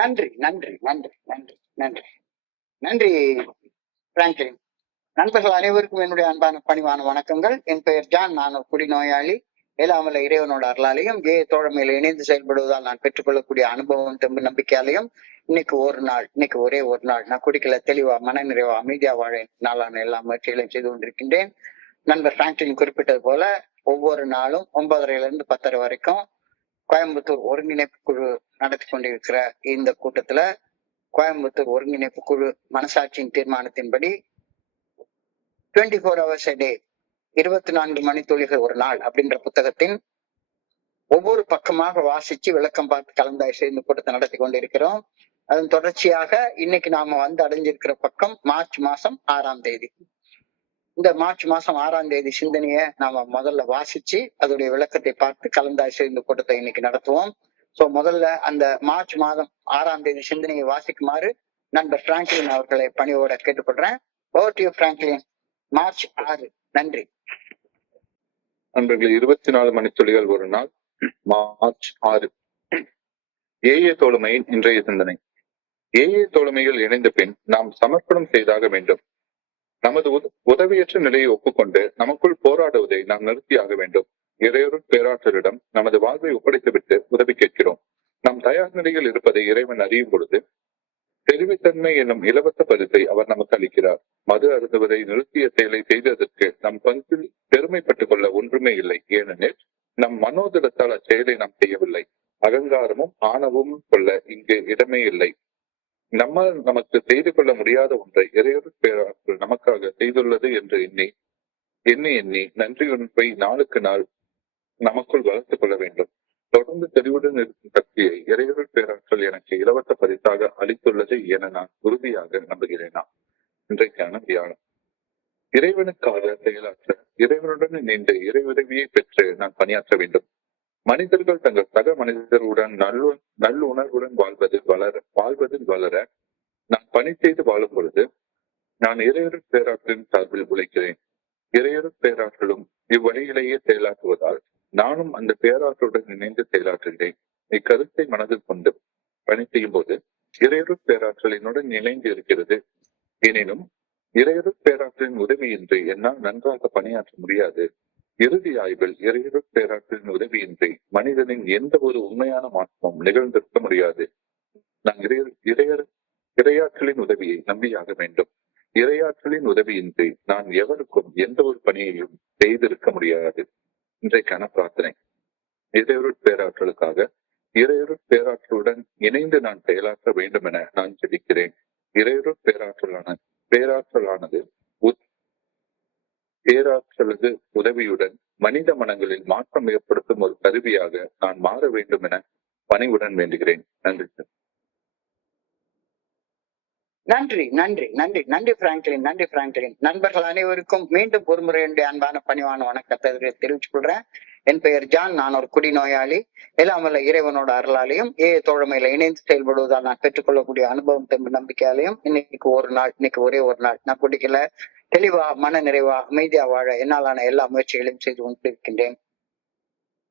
நன்றி நன்றி நன்றி நன்றி நன்றி நன்றி பிராங்க்லின். நண்பர்கள் அனைவருக்கும் என்னுடைய அன்பான பணிவான வணக்கங்கள். என் பெயர் ஜான். நான் ஒரு குடிநோயாளி. இல்லாமல இறைவனோட அருளாலையும் தோழமையில இணைந்து செயல்படுவதால் நான் பெற்றுக்கொள்ளக்கூடிய அனுபவம் தெம்பு நம்பிக்கையாலையும் இன்னைக்கு ஒரே ஒரு நாள் நான் குடிக்கல, தெளிவா மன நிறைவா அமைதியா வாழ நாளான எல்லா முயற்சிகளையும் செய்து கொண்டிருக்கின்றேன். நண்பர் பிராங்க்லின் குறிப்பிட்டது போல ஒவ்வொரு நாளும் 9:30 to 10:30 வரைக்கும் கோயம்புத்தூர் ஒருங்கிணைப்பு குழு நடத்தி கொண்டிருக்கிற இந்த கூட்டத்துல கோயம்புத்தூர் ஒருங்கிணைப்பு குழு மனசாட்சியின் தீர்மானத்தின்படி 24 hours a day 24 மணித்துளிகள் ஒரு நாள் அப்படின்ற புத்தகத்தின் ஒவ்வொரு பக்கமாக வாசிச்சு விளக்கம் பார்த்து கலந்தாய்வு இந்த கூட்டத்தை நடத்தி கொண்டிருக்கிறோம். அதன் தொடர்ச்சியாக இன்னைக்கு நாம அடைஞ்சிருக்கிற பக்கம் மார்ச் மாசம் 6ஆம் தேதி. இந்த மார்ச் மாசம் 6ஆம் தேதி சிந்தனையை நாம முதல்ல வாசிச்சு அதோடைய விளக்கத்தை பார்த்து கலந்தாய்வு இந்த கூட்டத்தை இன்னைக்கு நடத்துவோம். சோ முதல்ல அந்த மார்ச் மாதம் 6ஆம் தேதி சிந்தனையை வாசிக்குமாறு நண்பர் பிராங்க்லின் அவர்களை பணியோட கேட்டுக்கொள்றேன். Over to you Franklin. March 6. நன்றி நண்பர்களே. 24 மணித்துளிகள் ஒரு நாள், மார்ச் 6. ஏஏ தோழமையின் இன்றைய சிந்தனை. ஏஏ தோழமைகள் இணைந்த பின் நாம் சமர்ப்பணம் செய்தாக வேண்டும். நமது உதவியற்ற நிலையை ஒப்புக்கொண்டு நமக்குள் போராடுவதை நாம் நிறுத்தியாக வேண்டும். இறையொரு பேராற்றலிடம் நமது வாழ்வை ஒப்படைத்துவிட்டு உதவி கேட்கிறோம். நாம் தயார் நிலையில் இருப்பதை இறைவன் அறியும் பொழுது தெரிவுத்தன்மை என்னும் இலவச பரிசை அவர் நமக்கு அளிக்கிறார். மது அருந்துவதை நிறுத்திய செயலை செய்ததற்கு நம் பங்கில் பெருமைப்பட்டுக் கொள்ள ஒன்றுமே இல்லை. ஏனெனில் நம் மனோதிடத்தால் அச்செயலை நாம் செய்யவில்லை. அகங்காரமும் ஆணவமும் கொள்ள இங்கு இடமே இல்லை. நம்மால் நமக்கு செய்து கொள்ள முடியாத ஒன்றை இறையொரு பேராற்றல் நமக்காக செய்துள்ளது என்று எண்ணி நன்றியுணர்வை நாளுக்கு நாள் நமக்குள் வளர்த்துக் கொள்ள வேண்டும். தொடர்ந்து தெளிவுடன் இருக்கும் சக்தியை இறையொரு பேராற்றல் எனக்கு இலவச பரிசாக அளித்துள்ளது என நான் உறுதியாக நம்புகிறேனா. இன்றைக்கான தியானம். இறைவனுக்காக செயலாற்ற இறைவனுடன் இணைந்து இறை உதவியை பெற்று நான் பணியாற்ற வேண்டும். மனிதர்கள் தங்கள் சக மனிதர்களுடன் நல்லுணர்வுடன் வாழ்வதில் வளர நான் பணி செய்து வாழும் பொழுது நான் இறையொரு பேராற்றலின் சார்பில் உழைக்கிறேன். இறையொரு பேராற்றலும் இவ்வழியிலேயே செயலாற்றுவதால் நானும் அந்த பேராற்றலுடன் இணைந்து செயலாற்றுகிறேன். இக்கருத்தை மனதில் கொண்டு பணி செய்யும் போது இறையொரு பேராற்றல் என்னுடன் இணைந்து இருக்கிறது. எனினும் இறையொரு பேராற்றலின் உதவியின்றி என்னால் நன்றாக பணியாற்ற முடியாது. இறுதி ஆய்வில் இறையொரு பேராற்றலின் உதவியின்றி மனிதனின் எந்த ஒரு உண்மையான மாற்றமும் நிகழ்ந்திருக்க முடியாது. நான் இறையாற்றலின் உதவியை நம்பியாக வேண்டும். இறையாற்றலின் உதவியின்றி நான் எவருக்கும் எந்த ஒரு பணியையும் செய்திருக்க முடியாது. இன்றைக்கான பிரார்த்தனை. இறையொரு பேராற்றலுக்காக இறையொரு பேராற்றலுடன் இணைந்து நான் செயலாற்ற வேண்டும் என நான் ஜெபிக்கிறேன். இறையொரு பேராற்றலானது பேராற்றலது உதவியுடன் மனித மனங்களில் மாற்றம் ஏற்படுத்தும் ஒரு கருவியாக நான் மாற வேண்டும் என பணிவுடன் வேண்டுகிறேன். நன்றி சார். நன்றி நன்றி நன்றி நன்றி பிராங்க்லின். நன்றி பிராங்க்லின். நண்பர்கள் அனைவருக்கும் மீண்டும் ஒருமுறை என்னுடைய அன்பான பணிவான வணக்கத்தை தெரிவிச்சுக் கொள்றேன். என் பெயர் ஜான். நான் ஒரு குடிநோயாளி. எல்லாமல்ல இறைவனோட அருளாலையும் தோழமையில இணைந்து செயல்படுவதால் நான் பெற்றுக்கொள்ளக்கூடிய அனுபவம் தெம்பு நம்பிக்கையாலையும் இன்னைக்கு ஒரே ஒரு நாள் நான் குடிக்கல, தெளிவா மன நிறைவா அமைதியா வாழ என்னாலான எல்லா முயற்சிகளையும் செய்து கொண்டிருக்கின்றேன்.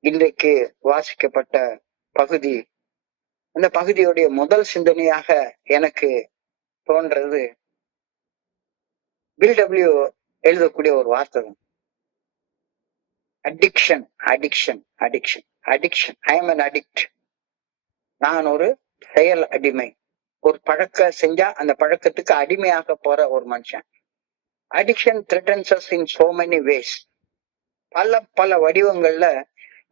இன்றைக்கு வாசிக்கப்பட்ட பகுதி, அந்த பகுதியுடைய முதல் சிந்தனையாக எனக்கு தோன்றது பில்டபிள்யூ எழுதக்கூடிய ஒரு வார்த்தை தான். Addiction addiction addiction addiction. I am an addict. நான் ஒரு செயல் அடிமை. ஒரு பழக்க செஞ்சா அந்த பழக்கத்துக்கு அடிமையாக போற ஒரு மனுஷன். Addiction threatens us in so many ways. பல வடிவங்கள்ல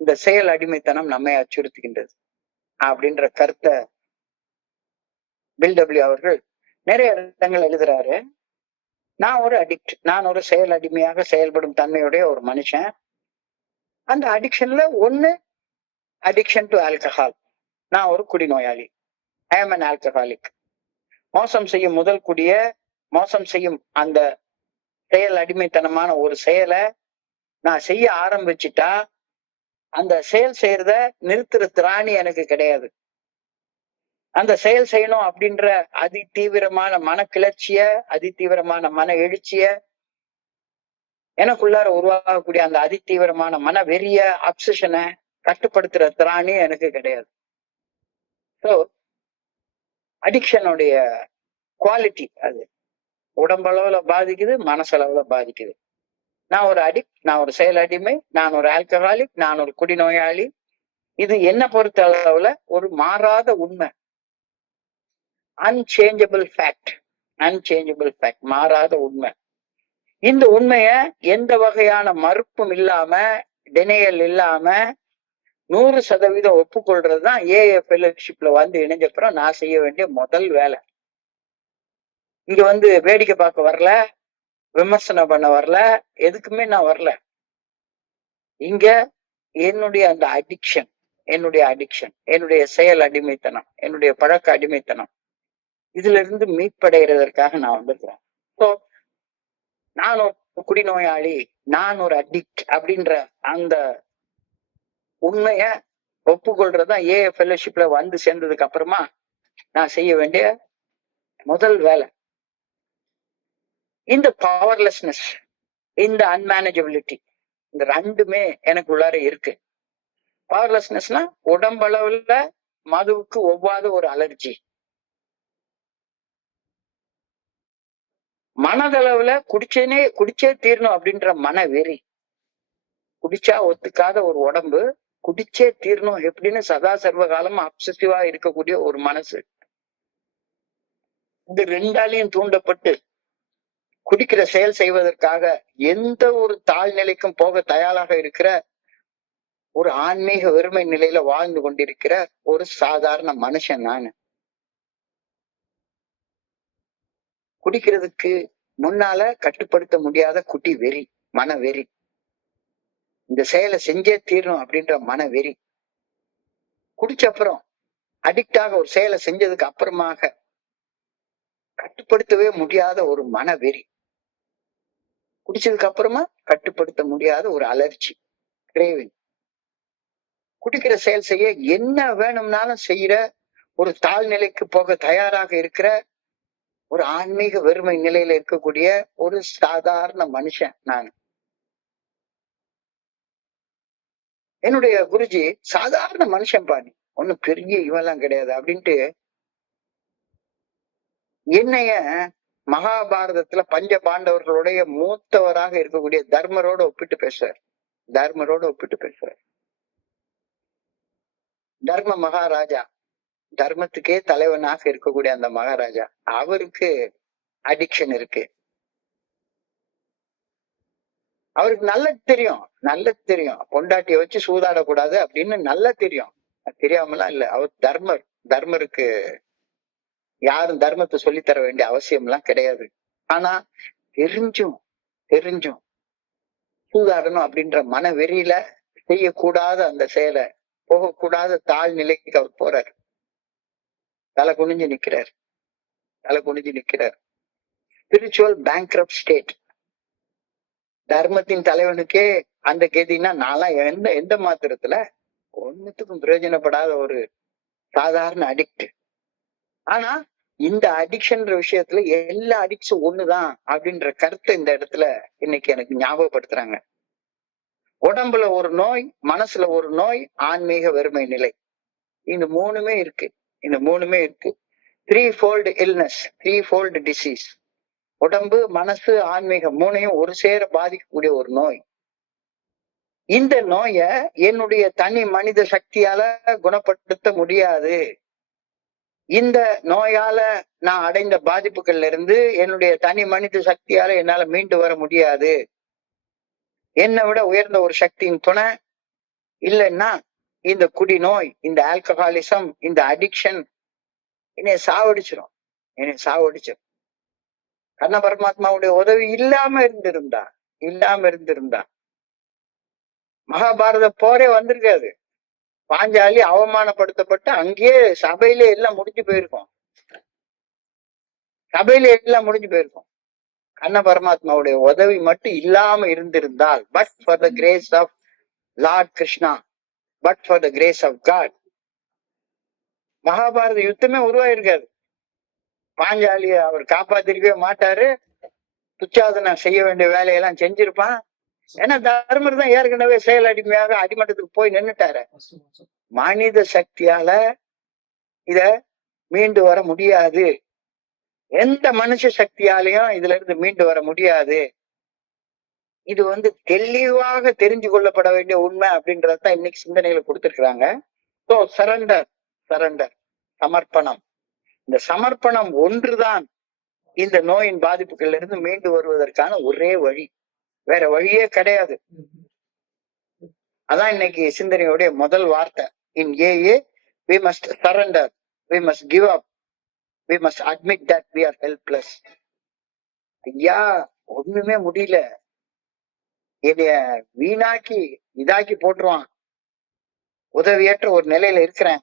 இந்த செயல் அடிமைத்தனம் நம்மை அச்சுறுத்துகின்றது அப்படின்ற கருத்தை பில்டபிள்யூ அவர்கள் நிறைய இடங்கள் எழுதுறாரு. நான் ஒரு அடிக்ட். நான் ஒரு செயல் அடிமையாக செயல்படும் தன்மையுடைய ஒரு மனுஷன். அந்த அடிக்ஷன்ல ஒண்ணு அடிக்ஷன் டு ஆல்கஹால். நான் ஒரு குடிநோயாளி. I am an alcoholic. மோசம் செய்யும் முதல் மோசம் செய்யும் அந்த செயல் அடிமைத்தனமான ஒரு செயலை நான் செய்ய ஆரம்பிச்சுட்டா அந்த செயல் செய்யறத நிறுத்துற திராணி எனக்கு கிடையாது. அந்த செயல் செய்யணும் அப்படின்ற அதி தீவிரமான மன கிளர்ச்சிய, அதி தீவிரமான மன எழுச்சிய, எனக்குள்ளார உருவாகக்கூடிய அந்த அதி தீவிரமான மன வெறிய, அப்சஷனை கட்டுப்படுத்துற திராணி எனக்கு கிடையாது. ஸோ அடிக்ஷனுடைய குவாலிட்டி அது உடம்பளவுல பாதிக்குது, மனசளவுல பாதிக்குது. நான் ஒரு நான் ஒரு செயல் அடிமை, நான் ஒரு ஆல்கஹாலிக், நான் ஒரு குடிநோயாளி. இது என்ன பொறுத்த அளவுல ஒரு மாறாத உண்மை, அன்சேஞ்சபிள் ஃபேக்ட். அன்சேஞ்சபிள் ஃபேக்ட், மாறாத உண்மை. இந்த உண்மைய எந்த வகையான மறுப்பும் இல்லாம, டினையல் இல்லாம 100% ஒப்புக்கொள்றதுதான் ஏஏ ஃபெலோஷிப்ல வந்து இணைஞ்சப்புறம் நான் செய்ய வேண்டிய முதல் வேலை. இங்க வந்து வேடிக்கை பார்க்க வரல, விமர்சனம் பண்ண வரல, எதுக்குமே நான் வரல. இங்க என்னுடைய அந்த அடிக்ஷன், என்னுடைய செயல் அடிமைத்தனம், என்னுடைய பழக்க அடிமைத்தனம், இதுல இருந்து மீட்படைகிறதற்காக நான் வந்திருக்கிறேன். ஸோ நான் ஒரு குடிநோயாளி, நான் ஒரு அடிக்ட் அப்படின்ற அந்த உண்மைய ஒப்புக்கொள்றதுதான் ஏ ஃபெலோஷிப்ல வந்து சேர்ந்ததுக்கு அப்புறமா நான் செய்ய வேண்டிய முதல் வேலை. இந்த பவர்லெஸ்னஸ், இந்த அன்மேனேஜபிலிட்டி, இந்த ரெண்டுமே எனக்கு உள்ளார இருக்கு. பவர்லெஸ்னஸ்னா உடம்பளவுல மதுவுக்கு ஒவ்வாத ஒரு அலர்ஜி, மனதளவுல குடிச்சே தீரணும் அப்படின்ற மன வெறி, குடிச்சா ஒத்துக்காத ஒரு உடம்பு, குடிச்சே தீரணும் எப்படின்னு சதா சர்வ காலமா அப்சசிவா இருக்கக்கூடிய ஒரு மனசு. இது ரெண்டாலையும் தூண்டப்பட்டு குடிக்கிற செயல் செய்வதற்காக எந்த ஒரு தாழ்நிலைக்கும் போக தயாராக இருக்கிற ஒரு ஆன்மீக வெறுமை நிலையில வாழ்ந்து கொண்டிருக்கிற ஒரு சாதாரண மனுஷன் நானு. குடிக்கிறதுக்கு முன்னால கட்டுப்படுத்த முடியாத குட்டி வெறி, மன வெறி, இந்த செயலை செஞ்சே தீரணும் அப்படின்ற மன வெறி, குடிச்ச அப்புறம் அடிக்டாக ஒரு செயலை செஞ்சதுக்கு அப்புறமாக கட்டுப்படுத்தவே முடியாத ஒரு மன வெறி, குடிச்சதுக்கு அப்புறமா கட்டுப்படுத்த முடியாத ஒரு அலர்ஜி, கிரேவிங், குடிக்கிற செயல் செய்ய என்ன வேணும்னாலும் செய்யற ஒரு தாழ்நிலைக்கு போக தயாராக இருக்கிற ஒரு ஆன்மீக வெறுமை நிலையில இருக்கக்கூடிய ஒரு சாதாரண மனுஷன் நான். என்னுடைய குருஜி சாதாரண மனுஷன் பாணி, ஒன்னும் பெரிய இவெல்லாம் கிடையாது அப்படின்ட்டு என்னைய மகாபாரதத்துல பஞ்ச பாண்டவர்களுடைய மூத்தவராக இருக்கக்கூடிய தர்மரோட ஒப்பிட்டு பேசுறார். தர்ம மகாராஜா, தர்மத்துக்கே தலைவனாக இருக்கக்கூடிய அந்த மகாராஜா, அவருக்கு அடிக்ஷன் இருக்கு. அவருக்கு நல்ல தெரியும் பொண்டாட்டிய வச்சு சூதாடக்கூடாது அப்படின்னு நல்ல தெரியும். தெரியாமலாம் இல்ல. அவர் தர்மருக்கு யாரும் தர்மத்தை சொல்லித்தர வேண்டிய அவசியம் எல்லாம் கிடையாது. ஆனா தெரிஞ்சும் சூதாடணும் அப்படின்ற மன வெறியில செய்யக்கூடாத அந்த செயலை, போகக்கூடாத தாழ்நிலைக்கு அவர் போறார். தலை குனிஞ்சு நிக்கிறார். Spiritual bankrupt state. தர்மத்தின் தலைவனுக்கே அந்த கதினா நான்லாம் எந்த மாத்திரத்துல ஒன்னுத்துக்கும் பிரயோஜனப்படாத ஒரு சாதாரண அடிக்ட். ஆனா இந்த அடிக்ஷன்ற விஷயத்துல எல்லா அடிக்ஷன் ஒண்ணுதான் அப்படின்ற கருத்தை இந்த இடத்துல இன்னைக்கு எனக்கு ஞாபகப்படுத்துறாங்க. உடம்புல ஒரு நோய், மனசுல ஒரு நோய், ஆன்மீக வெறுமை நிலை, இந்த மூணுமே இருக்கு. 3-fold illness, 3-fold disease. உடம்பு, மனசு, ஆன்மீகம் மூணையும் ஒரு சேர பாதிக்கக்கூடிய ஒரு நோய். இந்த நோய என்னுடைய தனி மனித சக்தியால குணப்படுத்த முடியாது. இந்த நோயால நான் அடைந்த பாதிப்புகள்ல இருந்து என்னுடைய தனி மனித சக்தியால என்னால மீண்டு வர முடியாது. என்னை விட உயர்ந்த ஒரு சக்தியின் துணை இல்லைன்னா இந்த குடி நோய், இந்த ஆல்கஹாலிசம், இந்த அடிக்ஷன் என்னைய சாவடிச்சிடும். கண்ண பரமாத்மாவுடைய உதவி இல்லாம இருந்திருந்தா மகாபாரத போரே வந்திருக்காது. பாஞ்சாலி அவமானப்படுத்தப்பட்டு அங்கேயே சபையிலே எல்லாம் முடிஞ்சு போயிருக்கும். கண்ண பரமாத்மாவுடைய உதவி மட்டும் இல்லாம இருந்திருந்தால், but for the grace of Lord Krishna, but for the grace of God, Mahabharata யுத்தமே உருவாயிருக்காது. பாஞ்சாலிய அவர் காப்பாத்திருக்கவே மாட்டாரு. துச்சாதன செய்ய வேண்டிய வேலையெல்லாம் செஞ்சிருப்பான். ஏன்னா தர்மர் தான் ஏற்கனவே செயல் அடிமையாக அடிமட்டத்துக்கு போய் நின்னுட்டாரு. மனித சக்தியால இத மீண்டு வர முடியாது. எந்த மனுஷ சக்தியாலையும் இதுல இருந்து மீண்டு வர முடியாது. இது தெளிவாக தெரிஞ்சு கொள்ளப்பட வேண்டிய உண்மை அப்படின்றதான் இன்னைக்கு சிந்தனையில கொடுத்திருக்கிறாங்க. சோ சரண்டர், சரண்டர், சமர்ப்பணம். இந்த சமர்ப்பணம் ஒன்றுதான் இந்த நோயின் பாதிப்புகள்ல இருந்து மீண்டு வருவதற்கான ஒரே வழி. வேற வழியே கிடையாது. அதான் இன்னைக்கு சிந்தனையோடைய முதல் வார்த்தை. இன் AA we must surrender, we must give up, we must admit that we are helpless. ஐயா, ஒண்ணுமே முடியல, என்னைய வீணாக்கி இதாக்கி போட்டுருவான், உதவியற்ற ஒரு நிலையில இருக்கிறேன்.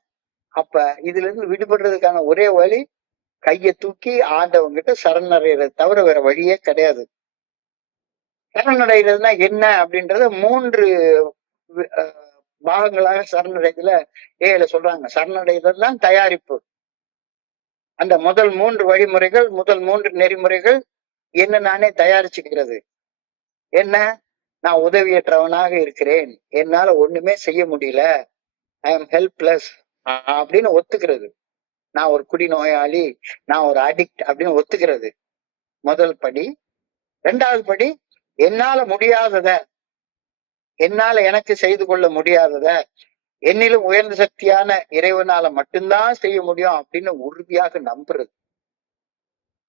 அப்ப இதுல இருந்து விடுபடுறதுக்கான ஒரே வழி கையை தூக்கி ஆண்டவங்கிட்ட சரணடைறது தவிர வேற வழியே கிடையாது. சரணடைறதுனா என்ன அப்படின்றத 3 பாகங்களாக சரணடைதுல ஏல சொல்றாங்க. சரணடைதல் தான் தயாரிப்பு. அந்த முதல் 3 வழிமுறைகள், முதல் 3 நெறிமுறைகள் என்ன நானே தயாரிச்சுக்கிறது. என்ன? நான் உதவியற்றவனாக இருக்கிறேன், என்னால ஒண்ணுமே செய்ய முடியல, ஐ எம் ஹெல்ப்லெஸ் அப்படின்னு ஒத்துக்கிறது. நான் ஒரு குடிநோயாளி, நான் ஒரு அடிக்ட் அப்படின்னு ஒத்துக்கிறது முதல் படி. 2வது படி, என்னால முடியாதத, என்னால எனக்கு செய்து கொள்ள முடியாதத என்னிலும் உயர்ந்த சக்தியான இறைவனால மட்டும்தான் செய்ய முடியும் அப்படின்னு உறுதியாக நம்புறது,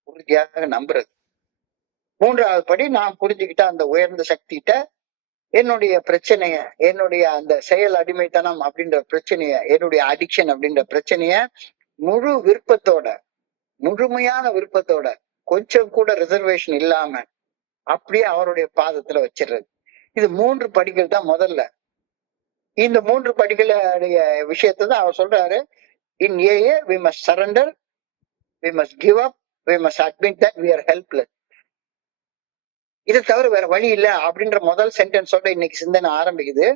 உறுதியாக நம்புறது. 3வது படி, நான் புரிஞ்சுக்கிட்ட அந்த உயர்ந்த சக்திகிட்ட என்னுடைய பிரச்சனைய, என்னுடைய அந்த செயல் அடிமைத்தனம் அப்படின்ற பிரச்சனைய, என்னுடைய அடிக்ஷன் அப்படின்ற பிரச்சனைய முழு விருப்பத்தோட, முழுமையான விருப்பத்தோட, கொஞ்சம் கூட ரிசர்வேஷன் இல்லாம அப்படியே அவருடைய பாதத்துல வச்சிடுறது. இது 3 படிகள் தான் முதல்ல. இந்த 3 படிகளுடைய விஷயத்தை தான் அவர் சொல்றாரு. இன் AA we must surrender, we must give up, we must admit that we are helpless. இதை தவிர வேற வழி இல்ல அப்படின்ற முதல் சென்டென்ஸோட இன்னைக்கு சிந்தனை ஆரம்பிக்குது.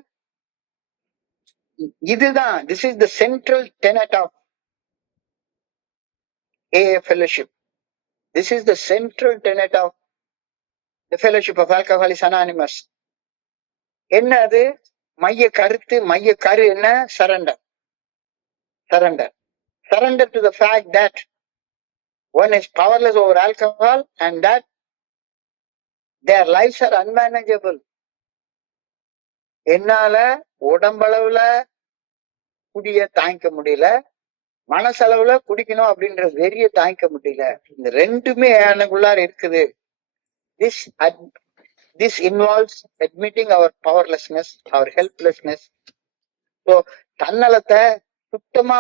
இதுதான், this is the central tenet of AA fellowship. This is the central tenet of the fellowship of Alcoholics Anonymous. என்ன அது? மைய கருத்து, மைய கரு என்ன? Surrender. Surrender. Surrender to the fact that one is powerless over alcohol and that their lives are unmanageable. என்னால உடம்பளவுல குடிய தாங்கிக்க முடியல, மனசளவுல குடிக்கணும் அப்படின்ற வெறிய தாங்கிக்க முடியல. இந்த 2மே எனக்குள்ளார இருக்குது. This involves admitting our powerlessness, our helplessness. So தன்னலத்தை சுத்தமா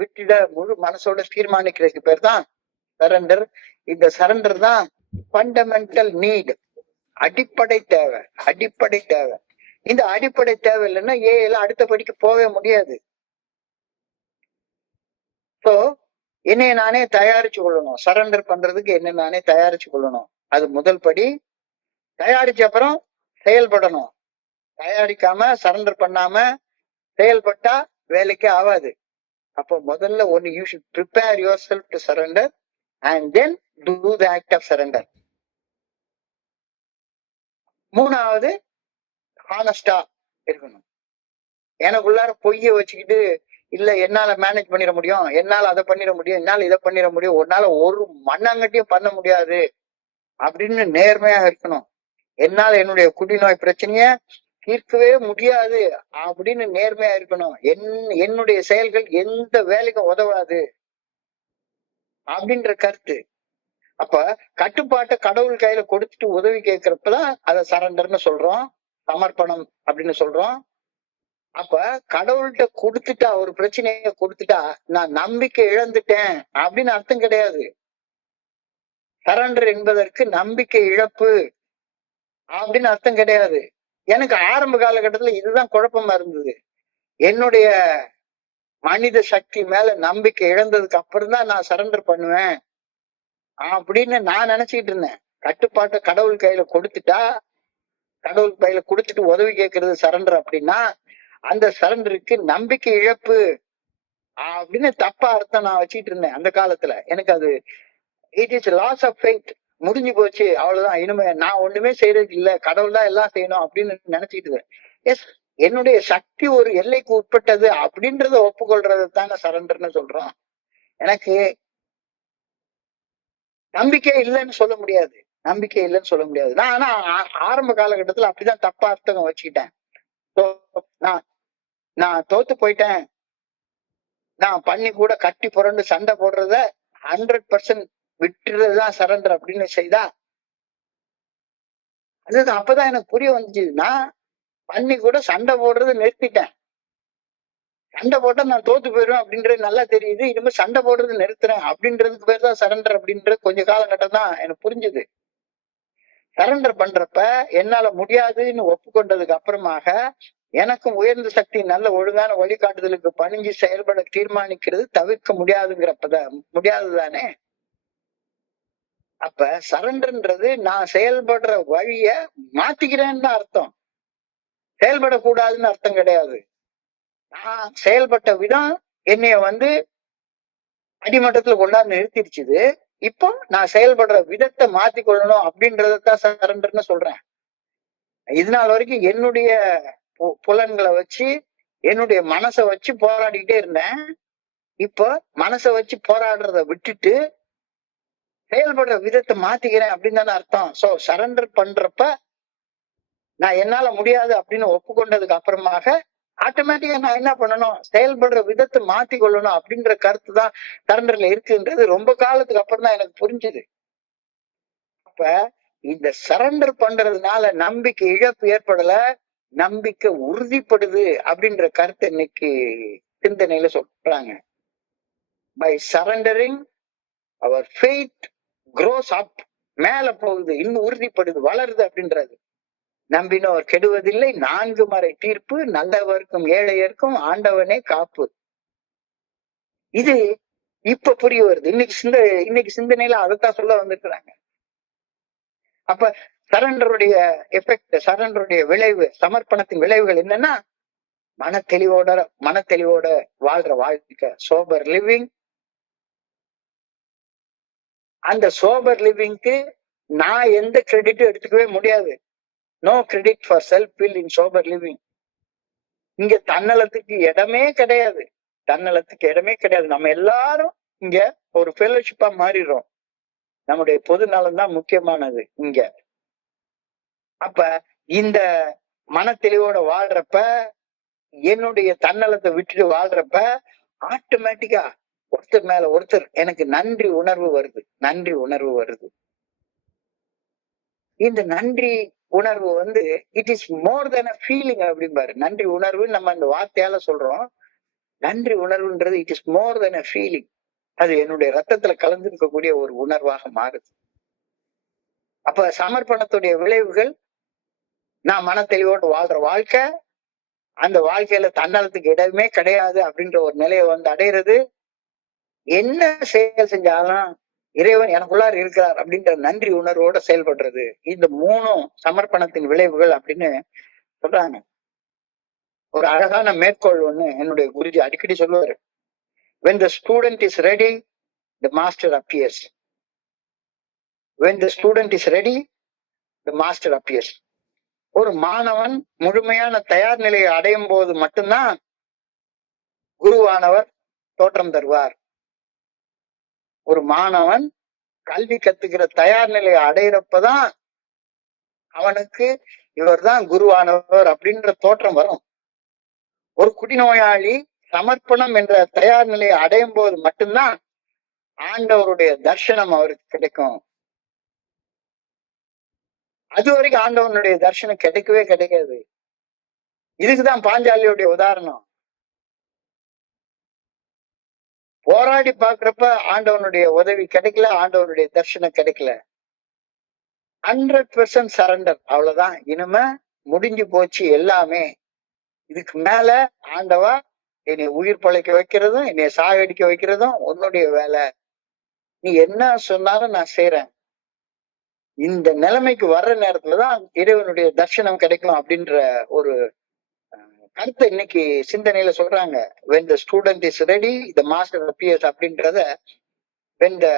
விட்டுட முழு மனசோட தீர்மானிக்கிறதுக்கு பேர் தான் சரண்டர். இந்த சரண்டர் தான் ஃபண்டமெண்டல் நீட், அடிப்படை தேவை, அடிப்படை தேவை. இந்த அடிப்படை தேவை இல்லைன்னா ஏல அடுத்த படிக்கு போகவே முடியாது. சோ என்னைய நானே தயாரிச்சு கொள்ளணும், சரண்டர் பண்றதுக்கு என்ன நானே தயாரிச்சு கொள்ளணும். அது முதல் படி. தயாரிச்ச அப்புறம் செயல்படணும். தயாரிக்காம சரண்டர் பண்ணாம செயல்பட்டா வேலைக்கே ஆகாது. அப்போ முதல்ல you should prepare yourself to surrender and then do the act of surrender. 3வது, ஹானஸ்டா இருக்கணும். எனக்குள்ளார பொய்ய வச்சுக்கிட்டு இல்ல என்னால மேனேஜ் பண்ணிட முடியும், என்னால அதை பண்ணிட முடியும், என்னால இதை பண்ணிட முடியும், உன்னால ஒரு மண்ணாங்கட்டியும் பண்ண முடியாது அப்படின்னு நேர்மையாக இருக்கணும். என்னால என்னுடைய குடிநோய் பிரச்சனைய தீர்க்கவே முடியாது அப்படின்னு நேர்மையா இருக்கணும். என்னுடைய செயல்கள் எந்த வேலைக்கும் உதவாது அப்படின்ற கருத்து. அப்ப கட்டுப்பாட்டை கடவுள் கையில கொடுத்துட்டு உதவி கேட்கிறப்பதான் அதை சரண்டர்னு சொல்றோம், சமர்ப்பணம் அப்படின்னு சொல்றோம். அப்ப கடவுள்கிட்ட கொடுத்துட்டா, ஒரு பிரச்சனைய கொடுத்துட்டா நான் நம்பிக்கை இழந்துட்டேன் அப்படின்னு அர்த்தம் கிடையாது. சரண்டர் என்பதற்கு நம்பிக்கை இழப்பு அப்படின்னு அர்த்தம் கிடையாது. எனக்கு ஆரம்ப காலகட்டத்துல இதுதான் குழப்பமா இருந்தது. என்னுடைய மனித சக்தி மேல நம்பிக்கை இழந்ததுக்கு அப்புறம் தான் நான் சரண்டர் பண்ணுவேன் அப்படின்னு நான் நினைச்சுக்கிட்டு இருந்தேன். கட்டுப்பாட்டை கடவுள் கையில கொடுத்துட்டா, கடவுள் கையில கொடுத்துட்டு உதவி கேட்கறது சரண்டர் அப்படின்னா, அந்த சரண்டருக்கு நம்பிக்கை இழப்பு அப்படின்னு தப்பா அர்த்தம் நான் வச்சுக்கிட்டு இருந்தேன் அந்த காலத்துல. எனக்கு அது it is loss of faith, முடிஞ்சு போச்சு, அவ்வளவுதான், இனிமே நான் ஒண்ணுமே செய்யறதுக்கு இல்ல, கடவுள் தான் எல்லாம் செய்யணும் அப்படின்னு நினைச்சிட்டு. எஸ், என்னுடைய சக்தி ஒரு எல்லைக்கு உட்பட்டது அப்படின்றத ஒப்புக்கொள்றது தானே சரண்டர்னு சொல்றோம். எனக்கு நம்பிக்கை இல்லைன்னு சொல்ல முடியாது. நம்பிக்கை இல்லைன்னு சொல்ல முடியாது. நான் ஆனா ஆரம்ப காலகட்டத்துல அப்படிதான் தப்பா அர்த்தம் வச்சுக்கிட்டேன். நான் நான் தோத்து போயிட்டேன், நான் பண்ணி கூட கட்டி புரண்டு சண்டை போடுறத 100% விட்டுறதுதான் சரண்டர் அப்படின்னு செய்தா, அதுதான் அப்பதான் எனக்கு புரிய வந்துச்சு. நான் பண்ணி கூட சண்டை போடுறதை நிறுத்திட்டேன். சண்டை போட்டா நான் தோத்து போயிடுவேன் அப்படின்றது நல்லா தெரியுது. இனிமே சண்டை போடுறது நிறுத்துறேன் அப்படின்றதுக்கு பேர் தான் சரண்டர் அப்படின்றது கொஞ்ச காலகட்டம் தான் எனக்கு புரிஞ்சுது. சரண்டர் பண்றப்ப என்னால முடியாதுன்னு ஒப்புக்கொண்டதுக்கு அப்புறமாக எனக்கும் உயர்ந்த சக்தி நல்ல ஒழுங்கான வழிகாட்டுதலுக்கு பணிஞ்சு செயல்பட தீர்மானிக்கிறது தவிர்க்க முடியாதுங்கிறப்பதான் முடியாதுதானே. அப்ப சரண்டர்ன்றது நான் செயல்படுற வழிய மாத்திக்கிறேன்னு தான் அர்த்தம், செயல்படக்கூடாதுன்னு அர்த்தம் கிடையாது. நான் செயல்பட்ட விதம் என்னைய அடிமட்டத்துல கொண்டாந்து நிறுத்திடுச்சுது. இப்போ நான் செயல்படுற விதத்தை மாத்திக்கொள்ளணும் அப்படின்றதான் சரண்டர்னு சொல்றேன். இது நாள் வரைக்கும் என்னுடைய புலன்களை வச்சு என்னுடைய மனசை வச்சு போராடிக்கிட்டே இருந்தேன். இப்போ மனசை வச்சு போராடுறத விட்டுட்டு செயல்படுற விதத்தை மாத்திக்கிறேன் அப்படின்னு தானே அர்த்தம். சோ சரண்டர் பண்றப்ப நான் என்னால முடியாது அப்படின்னு ஒப்புக்கொண்டதுக்கு அப்புறமாக ஆட்டோமேட்டிக்கா நான் என்ன பண்ணணும், செயல்படுற விதத்தை மாத்தி கொள்ளணும் அப்படின்ற கருத்து தான் சரண்டர்ல இருக்குன்றது ரொம்ப காலத்துக்கு அப்புறம் தான் எனக்கு புரிஞ்சுது. அப்ப இந்த சரண்டர் பண்றதுனால நம்பிக்கை இழப்பு ஏற்படல, நம்பிக்கை உறுதிப்படுது அப்படின்ற கருத்தை இன்னைக்கு சிந்தனையில சொல்றாங்க. By surrendering our faith grows up, மேல போகுது, இன்னும் உறுதிப்படுது, வளருது அப்படின்றது. நம்பினோர் கெடுவதில்லை, 4 மறை தீர்ப்பு, நல்லவர்க்கும் ஏழையர்க்கும் ஆண்டவனே காப்பு. இது இப்ப புரிய வருது. இன்னைக்கு சிந்தனையில அதைத்தான் சொல்ல வந்திருக்கிறாங்க. அப்ப சரண்டருடைய எஃபெக்ட், சரண்டருடைய விளைவு, சமர்ப்பணத்தின் விளைவுகள் என்னன்னா மனத்தெளிவோட வாழ்ற வாழ்க்கை, சோபர் லிவிங். அந்த சோபர் லிவிங்க்கு நான் எந்த கிரெடிட்டும் எடுத்துக்கவே முடியாது. No credit for self will in sober living. இங்க தன்னலத்துக்கு இடமே கிடையாது, தன்னலத்துக்கு இடமே கிடையாது. நம்ம எல்லாரும் இங்க ஒரு ஃபெலோஷிப்பா மாறிடுறோம். நம்முடைய பொது நலம் தான் முக்கியமானது இங்க. அப்ப இந்த மனத்தெளிவோட வாழ்றப்ப, என்னுடைய தன்னலத்தை விட்டுட்டு வாழ்றப்ப ஆட்டோமேட்டிக்கா ஒருத்தர் மேல ஒருத்தர் எனக்கு நன்றி உணர்வு வருது. இந்த நன்றி உணர்வு it is more than a feeling அப்படிம்பாரு. நன்றி உணர்வு நம்ம அந்த வார்த்தையால சொல்றோம். நன்றி உணர்வுன்றது it is more than a feeling. அது என்னுடைய ரத்தத்துல கலந்துருக்கக்கூடிய ஒரு உணர்வாக மாறுது. அப்ப சமர்ப்பணத்துடைய விளைவுகள், நான் மனத்தெளிவோடு வாழ்ற வாழ்க்கை, அந்த வாழ்க்கையில தன்னலத்துக்கு இடமே கிடையாது அப்படின்ற ஒரு நிலையை அடையிறது. என்ன செயல் செஞ்சாலும் இறைவன் எனக்குள்ளார் இருக்கிறார் அப்படின்ற நன்றி உணர்வோட செயல்படுறது. இந்த 3 சமர்ப்பணத்தின் விளைவுகள் அப்படின்னு சொல்றாங்க. ஒரு அழகான மேற்கோள் என்னுடைய குருஜி அடிக்கடி சொல்லுவாரு. When the student is ready, the master appears. When the student is ready, the master appears. ஒரு மாணவன் முழுமையான தயார் நிலையை அடையும் போது மட்டும்தான் குருவானவர் தோற்றம் தருவார். ஒரு மாணவன் கல்வி கத்துக்கிற தயார் நிலையை அடையிறப்பதான் அவனுக்கு இவர்தான் குருவானவர் அப்படின்ற தோற்றம் வரும். ஒரு குடிநோயாளி சமர்ப்பணம் என்ற தயார் நிலையை அடையும் போது மட்டும்தான் ஆண்டவருடைய தர்சனம் அவருக்கு கிடைக்கும். அது வரைக்கும் ஆண்டவனுடைய தர்சனம் கிடைக்கவே கிடைக்காது. இதுக்குதான் பாஞ்சாலியுடைய உதாரணம். போராடி பாக்குறப்ப ஆண்டவனுடைய உதவி கிடைக்கல, ஆண்டவனுடைய தர்சனம் கிடைக்கல. 100% சரண்டர், அவ்வளவுதான். இனிமே முடிஞ்சு போச்சு எல்லாமே. இதுக்கு மேல ஆண்டவா என்னை உயிர் பழைக்க வைக்கிறதும் என்னை சாகடிக்க வைக்கிறதும் உன்னுடைய வேலை, நீ என்ன சொன்னாலும் நான் செய்யறேன். இந்த நிலைமைக்கு வர்ற நேரத்துலதான் இறைவனுடைய தர்சனம் கிடைக்கும் அப்படின்ற ஒரு கருத்தை இன்னைக்கு சிந்தனையில சொல்றாங்க. when the student is ready, the master appears அப்படின்றத when the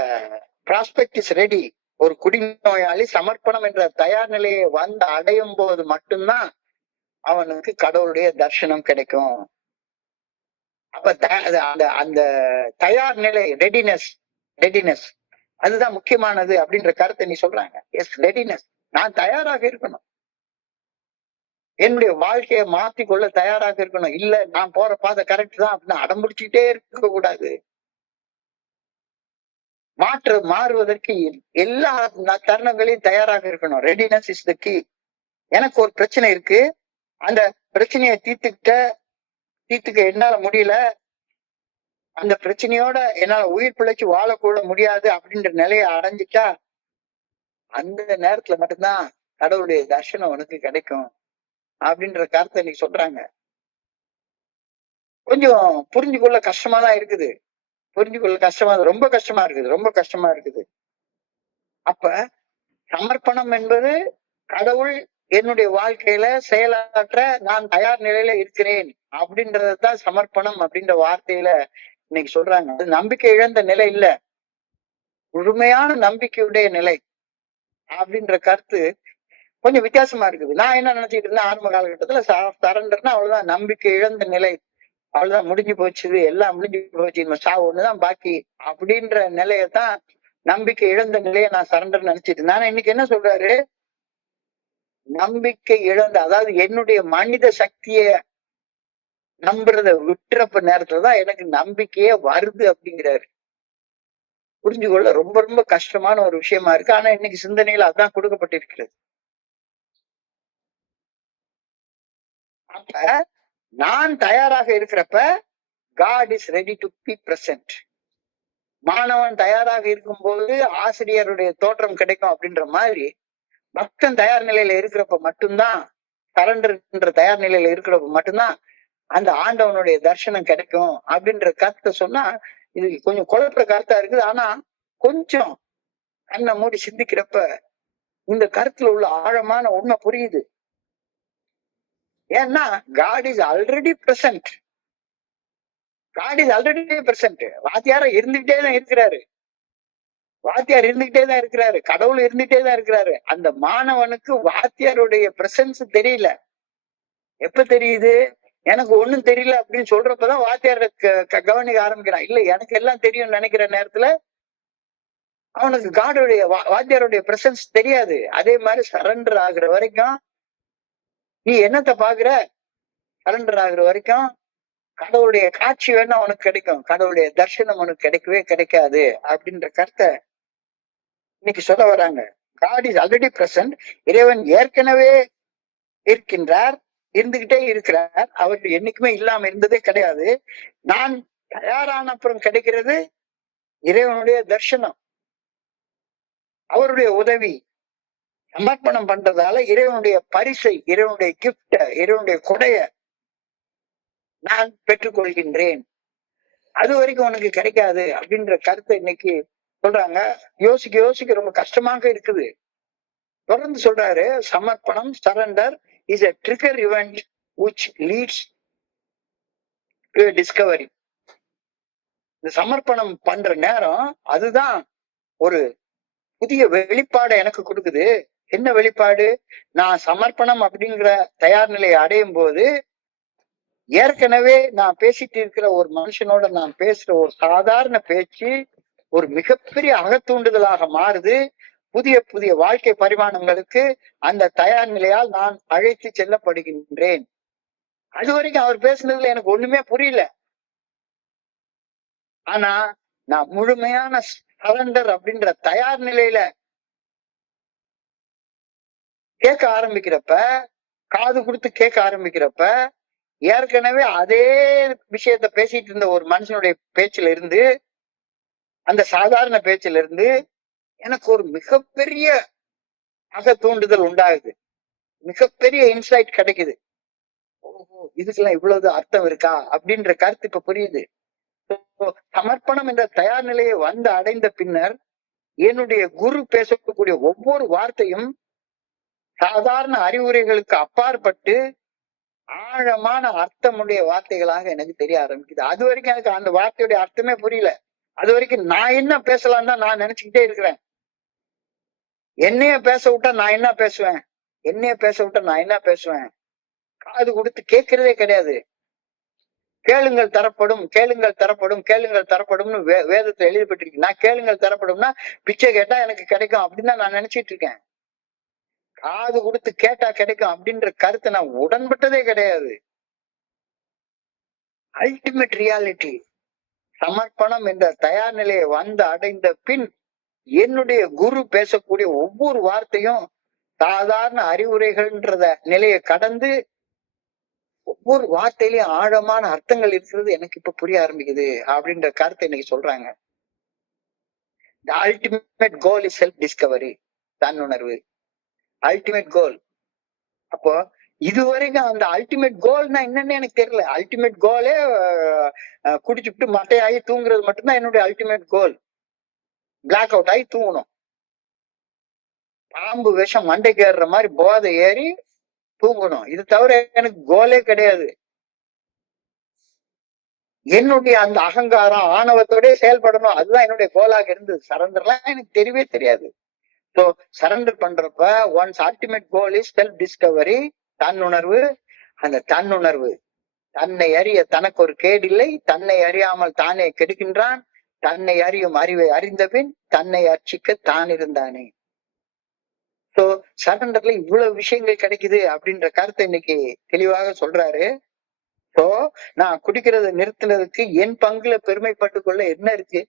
prospect is ready, ஒரு குடிநோயாளி சமர்ப்பணம் என்ற தயார் நிலையை அடையும் போது மட்டும்தான் அவனுக்கு கடவுளுடைய தர்சனம் கிடைக்கும். அப்ப அந்த அந்த தயார் நிலை, ரெடினஸ் அதுதான் முக்கியமானது அப்படின்ற கருத்தை நீ சொல்றாங்க. Yes, readiness. நான் தயாராக இருக்கணும், என்னுடைய வாழ்க்கையை மாத்திக்கொள்ள தயாராக இருக்கணும். இல்ல நான் போற பாதை கரெக்ட் தான் அப்படின்னு அடம்பிடிச்சுட்டே இருக்க கூடாது. மாறுவதற்கு எல்லா தருணங்களையும் தயாராக இருக்கணும். Readiness is the key. எனக்கு ஒரு பிரச்சனை இருக்கு, அந்த பிரச்சனையை தீர்த்துக்க என்னால முடியல, அந்த பிரச்சனையோட என்னால உயிர் பிழைச்சு வாழக்கூட முடியாது அப்படின்ற நிலையை அடைஞ்சிட்டா அந்த நேரத்துல மட்டும்தான் கடவுளுடைய தர்ஷனம் உனக்கு கிடைக்கும் அப்படின்ற கருத்தை இன்னைக்கு சொல்றாங்க. கொஞ்சம் புரிஞ்சுக்கொள்ள கஷ்டமா தான் இருக்குது, ரொம்ப கஷ்டமா இருக்குது. அப்ப சமர்ப்பணம் என்பது கடவுள் என்னுடைய வாழ்க்கையில செயலாற்ற நான் தயார் நிலையில இருக்கிறேன் அப்படின்றதான் சமர்ப்பணம் அப்படின்ற வார்த்தையில இன்னைக்கு சொல்றாங்க. அது நம்பிக்கை இழந்த நிலை இல்ல, முழுமையான நம்பிக்கையுடைய நிலை அப்படின்ற கருத்து கொஞ்சம் வித்தியாசமா இருக்குது. நான் என்ன நினைச்சிட்டு இருந்தேன் ஆரம்ப காலகட்டத்துல, சரண்டர்னா அவ்வளவுதான், நம்பிக்கை இழந்த நிலை, அவ்வளவுதான், முடிஞ்சு போச்சு, எல்லாம் முடிஞ்சு போச்சு, சாவு ஒண்ணுதான் பாக்கி அப்படின்ற நிலையத்தான், நம்பிக்கை இழந்த நிலையை நான் சரண்டர் நினைச்சிட்டு இருந்தேன். இன்னைக்கு என்ன சொல்றாரு, நம்பிக்கை இழந்த, அதாவது என்னுடைய மனித சக்திய நம்புறத விட்டுறப்ப நேரத்துலதான் எனக்கு நம்பிக்கையே வருது அப்படிங்கிறாரு. புரிஞ்சுக்கொள்ள ரொம்ப ரொம்ப கஷ்டமான ஒரு விஷயமா இருக்கு. ஆனா இன்னைக்கு சிந்தனையில அதான் கொடுக்கப்பட்டிருக்கிறது. அப்ப நான் தயாராக இருக்கிறப்ப God is ready to be present. மாணவன் தயாராக இருக்கும்போது ஆசிரியருடைய தோற்றம் கிடைக்கும் அப்படின்ற மாதிரி பக்தன் தயார் நிலையில இருக்கிறப்ப மட்டும்தான், சரண்டர்ன்ற தயார் நிலையில இருக்கிறப்ப மட்டும்தான் அந்த ஆண்டவனுடைய தரிசனம் கிடைக்கும் அப்படின்ற கருத்தை சொன்னா இது கொஞ்சம் குழப்பற கருத்தா இருக்குது. ஆனா கொஞ்சம் கண்ணை மூடி சிந்திக்கிறப்ப இந்த கருத்துல உள்ள ஆழமான உண்மை புரியுது. ஏன்னா God is already present. வாத்தியார இருந்துகிட்டே தான் இருக்கிறாரு, கடவுள் இருந்துகிட்டே தான் இருக்கிறாரு. அந்த மாணவனுக்கு வாத்தியாருடைய பிரசன்ஸ் தெரியல. எப்ப தெரியுது, எனக்கு ஒண்ணும் தெரியல அப்படின்னு சொல்றப்பதான் வாத்தியார கவனிக்க ஆரம்பிக்கிறான். இல்ல எனக்கு எல்லாம் தெரியும் நினைக்கிற நேரத்துல அவனுக்கு வாத்தியாருடைய பிரசன்ஸ் தெரியாது. அதே மாதிரி சரண்டர் ஆகுற வரைக்கும் நீ என்னத்தை பாக்குற, சரண்டர் ஆகுற வரைக்கும் கடவுளுடைய காட்சி வேணா உனக்கு கிடைக்கும், கடவுளுடைய தரிசனம் உனக்கு கிடைக்கவே கிடைக்காது அப்படின்ற கருத்தை இன்னைக்கு சொல்ல வராங்க. God is already present. இறைவன் ஏற்கனவே இருக்கின்றார், இருந்துகிட்டே இருக்கிறார், அவர் என்னைக்குமே இல்லாம இருந்ததே கிடையாது. நான் தயாரான அப்புறம் கிடைக்கிறது இறைவனுடைய தரிசனம், அவருடைய உதவி. சமர்ப்பணம் பண்றதால இறைவனுடைய பரிசை, இறைவனுடைய கிஃப்ட, இறைவனுடைய கொடைய நான் பெற்றுக்கொள்கின்றேன். அது வரைக்கும் உனக்கு கிடைக்காது அப்படின்ற கருத்தை இன்னைக்கு சொல்றாங்க. யோசிக்க ரொம்ப கஷ்டமாக இருக்குது. தொடர்ந்து சொல்றாரு, சமர்ப்பணம், surrender is a trigger event which leads to a discovery. இந்த சமர்ப்பணம் பண்ற நேரம் அதுதான் ஒரு புதிய வெளிப்பாடை எனக்கு கொடுக்குது. என்ன வெளிப்பாடு, நான் சமர்ப்பணம் அப்படிங்கிற தயார் நிலையை அடையும் போது ஏற்கனவே நான் பேசிட்டு இருக்கிற ஒரு மனுஷனோட நான் பேசுற ஒரு சாதாரண பேச்சு ஒரு மிகப்பெரிய அகத்தூண்டுதலாக மாறுது. புதிய வாழ்க்கை பரிமாணங்களுக்கு அந்த தயார் நிலையால் நான் அழைத்து செல்லப்படுகின்றேன். அது வரைக்கும் அவர் பேசுனதுல எனக்கு ஒண்ணுமே புரியல. ஆனா நான் முழுமையான சரண்டர் அப்படின்ற தயார் நிலையில கேட்க ஆரம்பிக்கிறப்ப, காது கொடுத்து கேட்க ஆரம்பிக்கிறப்ப, ஏற்கனவே அதே விஷயத்த பேசிட்டு இருந்த ஒரு மனுஷனுடைய பேச்சுல இருந்து, அந்த சாதாரண பேச்சுல இருந்து எனக்கு ஒரு மிகப்பெரிய தூண்டுதல் உண்டாகுது, மிகப்பெரிய இன்சைட் கிடைக்குது. ஓஹோ, இதுக்கெல்லாம் இவ்வளவு அர்த்தம் இருக்கா அப்படின்ற கருத்து இப்ப புரியுது. சமர்ப்பணம் என்ற தயார் நிலையை அடைந்த பின்னர் என்னுடைய குரு பேசக்கூடிய ஒவ்வொரு வார்த்தையும் சாதாரண அறிவுரைகளுக்கு அப்பாற்பட்டு ஆழமான அர்த்தமுடைய வார்த்தைகளாக எனக்கு தெரிய ஆரம்பிக்குது. அது வரைக்கும் எனக்கு அந்த வார்த்தையுடைய அர்த்தமே புரியல. அது வரைக்கும் நான் என்ன பேசலாம் தான் நான் நினைச்சுக்கிட்டே இருக்கிறேன். என்னைய பேச விட்டா நான் என்ன பேசுவேன், காது கொடுத்து கேட்கறதே கிடையாது. கேளுங்கள் தரப்படும், கேளுங்கள் தரப்படும், கேளுங்கள் தரப்படும்னு வேதத்துல எழுதப்பட்டிருக்கு. நான் கேளுங்கள் தரப்படும்னா பிச்சை கேட்டா எனக்கு கிடைக்கும் அப்படின்னு தான் நான் நினைச்சிட்டு இருக்கேன். காது கொடுத்து கேட்டா கிடைக்கும் அப்படின்ற கருத்தை நான் உடன்பட்டதே கிடையாது. அல்டிமேட் ரியாலிட்டி சமர்ப்பணம் என்ற தயார் நிலையை அடைந்த பின் என்னுடைய குரு பேசக்கூடிய ஒவ்வொரு வார்த்தையும் சாதாரண அறிவுரைகள்ன்றத நிலையை கடந்து ஒவ்வொரு வார்த்தையிலயும் ஆழமான அர்த்தங்கள் இருக்கிறது எனக்கு இப்ப புரிய ஆரம்பிக்குது அப்படின்ற கருத்தை இன்னைக்கு சொல்றாங்க. The ultimate goal is self discovery, தன்னுணர்வு. Ultimate goal. அப்போ இதுவரைக்கும் அந்த அல்டிமேட் கோல்னா என்னன்னு எனக்கு தெரியல. அல்டிமேட் கோலே குடிச்சுட்டு மட்டையாகி தூங்குறது மட்டும்தான் என்னுடைய அல்டிமேட் கோல். பிளாக் அவுட் ஆகி தூங்கணும். பாம்பு விஷம் மண்டைக்கு ஏறுற மாதிரி போதை ஏறி தூங்கணும். இது தவிர எனக்கு கோலே கிடையாது. என்னுடைய அந்த அகங்காரம் ஆணவத்தோட செயல்படணும், அதுதான் என்னுடைய கோலாக இருந்தது. சரண்டர்லாம் எனக்கு தெரியவே தெரியாது. ஸோ சரண்டர் பண்றப்ப once ultimate goal is self discovery, தன்னுணர்வு. அந்த தன்னுணர்வு, தன்னை அறிய தனக்கு ஒரு கேடு இல்லை, தன்னை அறியாமல் தானே கெடுக்கின்றான், தன்னை அறியும் அறிவை அறிந்த பின் தன்னை அர்ச்சிக்க தான் இருந்தானே. சோ சரண்டர்ல இவ்வளவு விஷயங்கள் கிடைக்குது அப்படின்ற கருத்தை இன்னைக்கு தெளிவாக சொல்றாரு. சோ நான் குடிக்கிறத நிறுத்தினதுக்கு என் பங்குல பெருமைப்பட்டு கொள்ள என்ன இருக்கு?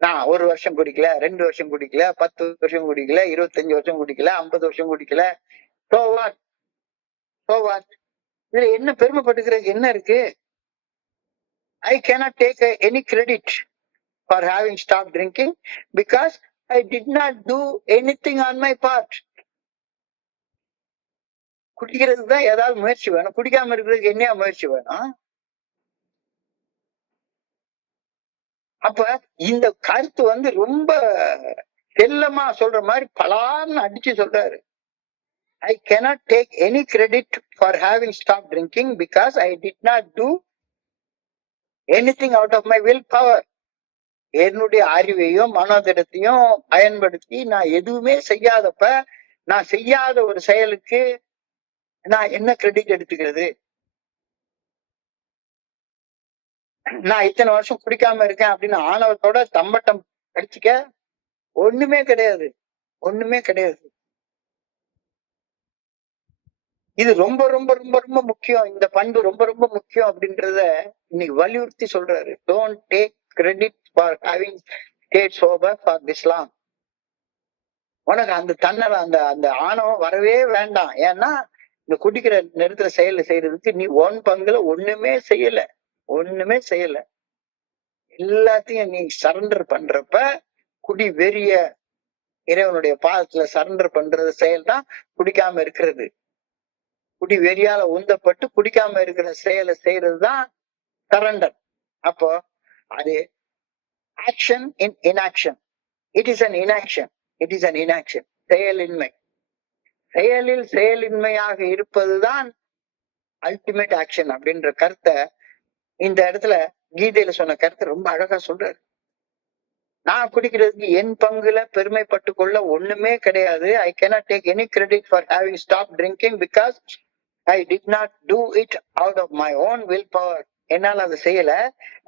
நான் 1 வருஷம் குடிக்கல, 2 வருஷம் குடிக்கல, 10 வருஷம் குடிக்கல, 25 வருஷம் குடிக்கல, 50 வருஷம் குடிக்கல. So what? So what? இதுல என்ன பெருமைப்பட்டுக்கிறதுக்கு என்ன இருக்கு? I cannot take any credit for having stopped drinking because I did not do anything on my part. குடிக்கிறதுக்கு தான் ஏதாவது முயற்சி வேணும், குடிக்காம இருக்கிறதுக்கு என்ன முயற்சி வேணும்? அப்ப இந்த கருத்து ரொம்ப செல்லமா சொல்ற மாதிரி பலான்னு அடிச்சு சொல்றாரு. I cannot take any credit for having stopped drinking because I did not do anything out of my willpower. என்னுடைய அறிவையும் மனோதிடத்தையும் பயன்படுத்தி நான் எதுவுமே செய்யாதப்ப, நான் செய்யாத ஒரு செயலுக்கு நான் என்ன கிரெடிட் எடுத்துக்கிறது? நான் இத்தனை வருஷம் குடிக்காம இருக்கேன் அப்படின்னு ஆணவத்தோட தம்பட்டம் அடிச்சுக்க ஒண்ணுமே கிடையாது, ஒண்ணுமே கிடையாது. இது ரொம்ப ரொம்ப ரொம்ப ரொம்ப முக்கியம். இந்த பண்பு ரொம்ப ரொம்ப முக்கியம் அப்படின்றத இன்னைக்கு வலியுறுத்தி சொல்றாரு. Don't take credit for having state sober for this long. உனக்கு அந்த தன்னல அந்த அந்த ஆணவம் வரவே வேண்டாம். ஏன்னா இந்த குடிக்கிற நேரத்துல செயல் செய்யறதுக்கு நீ ஒன் பங்குல ஒண்ணுமே செய்யல, ஒண்ணுமே செய்யல. எல்லாத்தையும் நீ சரண்டர் பண்றப்ப குடி வெறிய இறைவனுடைய பாதத்துல சரண்டர் பண்றது செயல் தான் குடிக்காம இருக்கிறது. குடி வெறியால உந்தப்பட்டு குடிக்காம இருக்கிற செயலை செய்யறதுதான் சரண்டர். அப்போ அது action in inaction. It is an inaction, it is an inaction. செயலின்மை, செயலில் செயலின்மையாக இருப்பதுதான் அல்டிமேட் ஆக்ஷன் அப்படின்ற கருத்தை இந்த இடத்துல கீதையில சொன்ன கருத்தை ரொம்ப அழகா சொல்றாரு. நான் குடிக்கிறதுக்கு என் பங்குல பெருமைப்பட்டு கொள்ள ஒண்ணுமே கிடையாது. I cannot take any credit for having stopped drinking because I did not do it out of my own willpower. என்னால அதை செய்யல.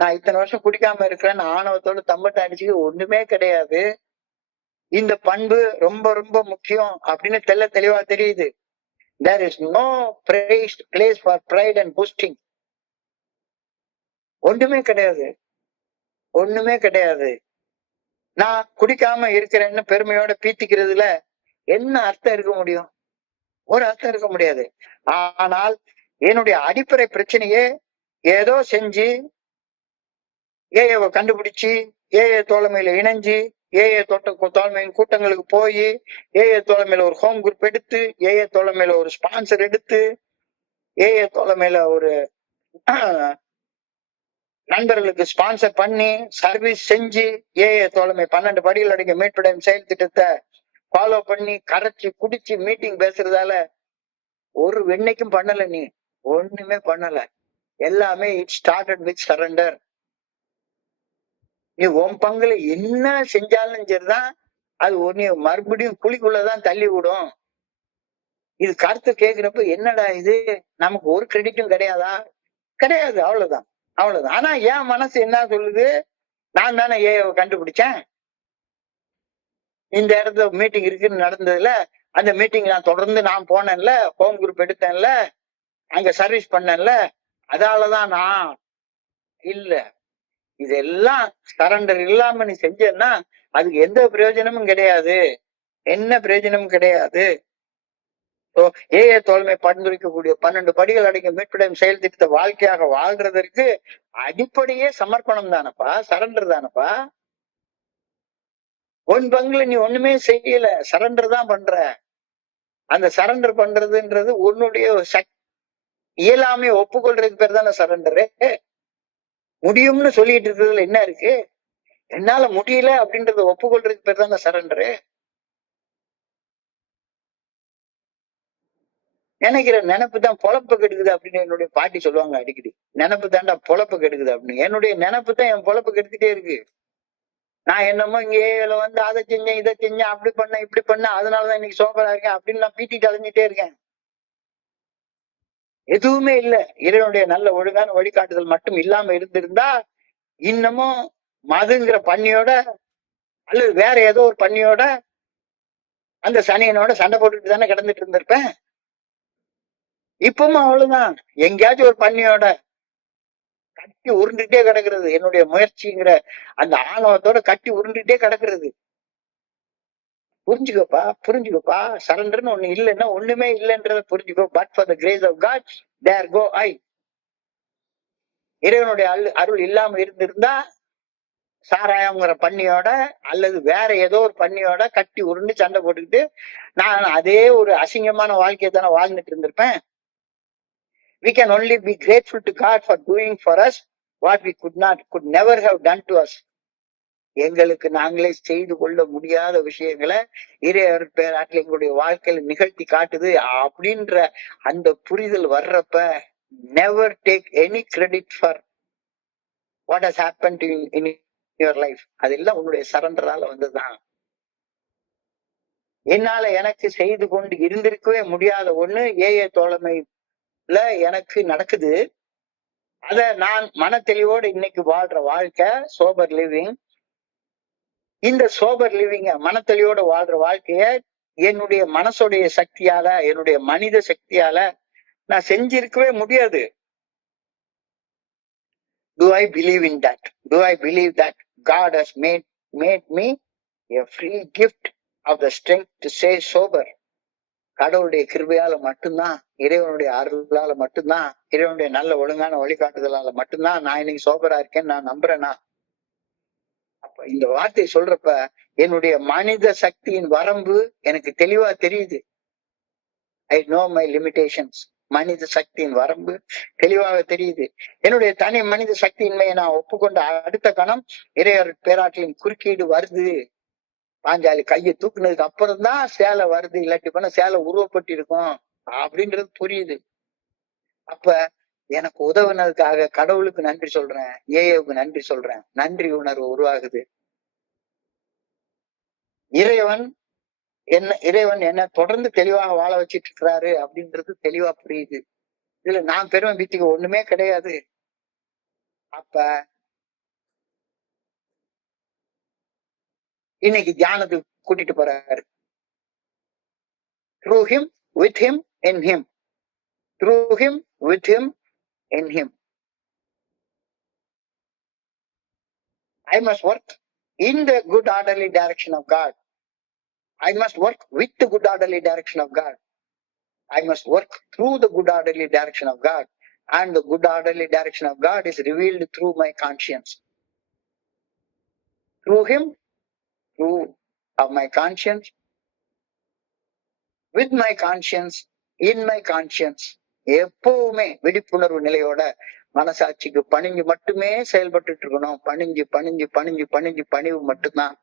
நான் இத்தனை வருஷம் குடிக்காம இருக்கிறேன், ஆணவத்தோட தம்பட்டை அடிச்சுக்க ஒண்ணுமே கிடையாது. இந்த பண்பு ரொம்ப ரொம்ப முக்கியம் அப்படின்னு தெளிவா தெரியுது. There is no place for pride and boasting. ஒண்ணுமே கிடையாது, ஒண்ணுமே கிடையாது. நான் குடிக்காம இருக்கிறேன்னு பெருமையோட பீத்திக்கிறதுல என்ன அர்த்தம் இருக்க முடியும்? ஒரு அர்த்தம் இருக்க முடியாது. ஆனால் என்னுடைய அடிப்படை பிரச்சனையே ஏதோ செஞ்சு ஏஏவை கண்டுபிடிச்சு ஏஏ தோழமையில இணைஞ்சு ஏஏ தோழமையின் கூட்டங்களுக்கு போய் ஏஏ தோழமையில ஒரு ஹோம் குரூப் எடுத்து ஏஏ தோழமையில ஒரு ஸ்பான்சர் எடுத்து ஏஏ தோழமையில ஒரு நண்பர்களுக்கு ஸ்பான்சர் பண்ணி சர்வீஸ் செஞ்சு ஏஏ தோழமை 12 படிகள் அடங்கிய மீட்படையும் செயல் திட்டத்தை ஃபாலோ பண்ணி கரைச்சு குடிச்சு மீட்டிங் பேசுறதால ஒரு வெண்ணைக்கும் பண்ணல. நீ ஒண்ணுமே பண்ணல. எல்லாமே இட் ஸ்டார்டட் வித் சரண்டர். நீ உன் பங்குல என்ன செஞ்சாலும் சரிதான், அது ஒன்னு மறுபடியும் குழிக்குள்ளதான் தள்ளி விடும். இது கருத்து கேட்கிறப்ப என்னடா இது, நமக்கு ஒரு கிரெடிட்டும் கிடையாதா? கிடையாது. அவ்வளவுதான், அவ்வளவுதான். ஆனா என் மனசு என்ன சொல்லுது, நான் தானே ஏஐ கண்டுபிடிச்சேன். இந்த இடத்துல மீட்டிங் இருக்குன்னு நடந்ததுல, அந்த மீட்டிங் நான் தொடர்ந்து நான் போனேன்ல, ஹோம் குரூப் எடுத்தேன்ல, அங்க சர்வீஸ் பண்ணேன்ல, அதாலதான் நான் இல்ல. இதெல்லாம் சரண்டர் இல்லாம நீ செஞ்சேன்னா அதுக்கு எந்த பிரயோஜனமும் கிடையாது. என்ன பிரயோஜனமும் கிடையாது. ஏஏ தோழமை பரிந்துரைக்கக்கூடிய 12 படிகள் அடங்கிய மீட்புடைய செயல் திட்டத்தை வாழ்க்கையாக வாழ்றதற்கு அடிப்படையே சமர்ப்பணம் தானப்பா, சரண்டர் தானப்பா. உன் பங்குல நீ ஒண்ணுமே செய்யல, சரண்டர் தான் பண்ற. அந்த சரண்டர் பண்றதுன்றது உன்னுடைய இயலாமைய ஒப்புக்கொள்றதுக்கு பேர் தானே சரண்டரு. முடியும்னு சொல்லிட்டு இருக்கிறதுல என்ன இருக்கு? என்னால முடியல அப்படின்றத ஒப்புக்கொள்றதுக்கு பேர் தானே சரண்டரு. நினைக்கிற நினைப்பு தான் பொழப்பு கெடுக்குது அப்படின்னு என்னுடைய பாட்டி சொல்லுவாங்க அடிக்கடி. நினைப்பு தாண்டா பொழப்பு கெடுக்குது அப்படின்னு. என்னுடைய நினைப்பு தான் என் பொழப்பு கெடுத்துட்டே இருக்கு. நான் என்னமோ இங்க ஏல வந்து அதை செஞ்சேன், இதை செஞ்சேன், அப்படி பண்ணேன், இப்படி பண்ணேன், அதனாலதான் இன்னைக்கு சோபரா இருக்கேன் அப்படின்னு நான் பீட்டிட்டு அலைஞ்சிட்டே இருக்கேன். எதுவுமே இல்ல. இறைவனுடைய நல்ல ஒழுங்கான வழிகாட்டுதல் மட்டும் இல்லாம இருந்திருந்தா இன்னமும் மதுங்கிற பண்ணியோட அல்லது வேற ஏதோ ஒரு பண்ணியோட அந்த சனியனோட சண்டை போட்டுட்டு தானே கிடந்துட்டு இருந்திருப்பேன். இப்பவும் அவ்வளவுதான். எங்கேயாச்சும் ஒரு பண்ணியோட கட்டி உருண்டுட்டே கிடக்குறது. என்னுடைய முயற்சிங்கிற அந்த ஆணவத்தோட கட்டி உருண்டுட்டே கிடக்குறது. புரிஞ்சுக்கப்பா, புரிஞ்சுக்கப்பா. சரண்டர்னு ஒண்ணு இல்லைன்னா ஒண்ணுமே இல்லைன்றத புரிஞ்சுக்கோ. But for the grace of God there go I. இறைவனுடைய அருள் இல்லாம இருந்திருந்தா சாராயங்கிற பண்ணியோட அல்லது வேற ஏதோ ஒரு பண்ணியோட கட்டி உருண்டு சண்டை போட்டுக்கிட்டு நான் அதே ஒரு அசிங்கமான வாழ்க்கையை தானே வாழ்ந்துட்டு இருந்திருப்பேன். We can only be grateful to God for doing for us what we could never have done to us. எங்களுக்கு நாங்களே செய்து கொள்ள முடியாத விஷயங்களை இறைவர் பேராட்டில் எங்களுடைய வாழ்க்கையில நிகழ்த்தி காட்டுது அப்படின்ற அந்த புரிதல் வர்றப்ப never take any credit for what has happened to you in your life. அதெல்லாம் உன்னுடைய சரண்டரால வந்ததுதான். என்னால எனக்கு செய்து கொண்டு இருந்திருக்கவே முடியாத ஒண்ணு ஏஏ தோழமையில எனக்கு நடக்குது. அத நான் மன தெளிவோடு இன்னைக்கு வாழ்ற வாழ்க்கை சோபர் லிவிங். இந்த சோபர் லிவிங்க மனத்தெளிவோட வாழ்ற வாழ்க்கைய என்னுடைய மனசுடைய சக்தியால என்னுடைய மனித சக்தியால நான் செஞ்சிருக்கவே முடியாது. Do I believe in that? Do I believe that God has made me a free gift of the strength to stay sober? கடவுளுடைய கிருபையால மட்டும்தான், இறைவனுடைய அருளால மட்டும்தான், இறைவனுடைய நல்ல ஒழுங்கான வழிகாட்டுதலால மட்டும்தான் நான் இன்னைக்கு சோபரா இருக்கேன்னு நான் நம்புறேனா? அப்ப இந்த வார்த்தையை சொல்றப்ப என்னுடைய மனித சக்தியின் வரம்பு எனக்கு தெளிவா தெரியுது. I know my limitations. மனித சக்தியின் வரம்பு தெளிவாக தெரியுது. என்னுடைய தனி மனித சக்தியின்மையை நான் ஒப்புக்கொண்ட அடுத்த கணம் இறையர் பேராற்றலின் குறுக்கீடு வருது. பாஞ்சாலி கையை தூக்குனதுக்கு அப்புறம் தான் சேலை வருது, இல்லாட்டி பண்ண சேலை உருவப்பட்டு இருக்கும் அப்படின்றது புரியுது. அப்ப எனக்கு உதவுனதுக்காக கடவுளுக்கு நன்றி சொல்றேன், ஏஏவுக்கு நன்றி சொல்றேன். நன்றி உணர்வு உருவாகுது. இறைவன் என்ன தொடர்ந்து தெளிவாக வாழ வச்சிட்டு இருக்கிறாரு அப்படின்றது தெளிவா புரியுது. இதுல நான் பெருமை பீத்திக்கு ஒண்ணுமே கிடையாது. அப்ப இன்னைக்கு தியானத்துக்கு கூட்டிட்டு போறாரு. Through him, with him, in him. Through him, with him, in him. I must work in the good orderly direction of God. I must work with the good orderly direction of God. I must work through the good orderly direction of God. And the good orderly direction of God is revealed through my conscience. Through him, through of my conscience, with my conscience, in my conscience. எப்பவுமே விழிப்புணர்வு நிலையோட மனசாட்சிக்கு பணிஞ்சு மட்டுமே செயல்பட்டு இருக்கணும். பணிஞ்சு பணிஞ்சு பணிஞ்சு பணிஞ்சு பணிவு மட்டும்தான்.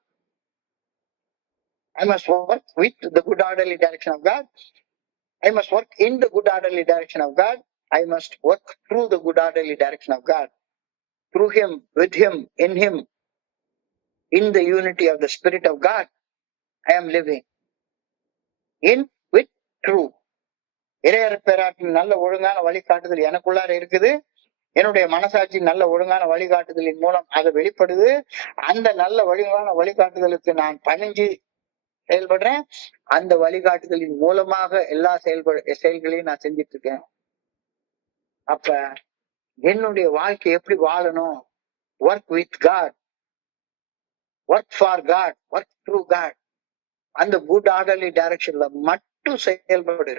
I must work with the good orderly direction of God. I must work in the good orderly direction of God. I must work through the good orderly direction of God. Through him, with him, in him, in the unity of the Spirit of God, I am living. In, with, through. இறையர் பேராட்டின் நல்ல ஒழுங்கான வழிகாட்டுதல் எனக்குள்ளார இருக்குது. என்னுடைய மனசாட்சி நல்ல ஒழுங்கான வழிகாட்டுதலின் மூலம் அது வெளிப்படுது. அந்த நல்ல ஒழுங்கான வழிகாட்டுதலுக்கு நான் பணிஞ்சு செயல்படுறேன். அந்த வழிகாட்டுதலின் மூலமாக எல்லா செயல்களையும் நான் செஞ்சிட்டு இருக்கேன். அப்ப என்னுடைய வாழ்க்கை எப்படி வாழணும்? Work with God, work for God, work through God. அந்த குட் ஆர்டர்லி டைரக்ஷன்ல மட்டும் செயல்படு.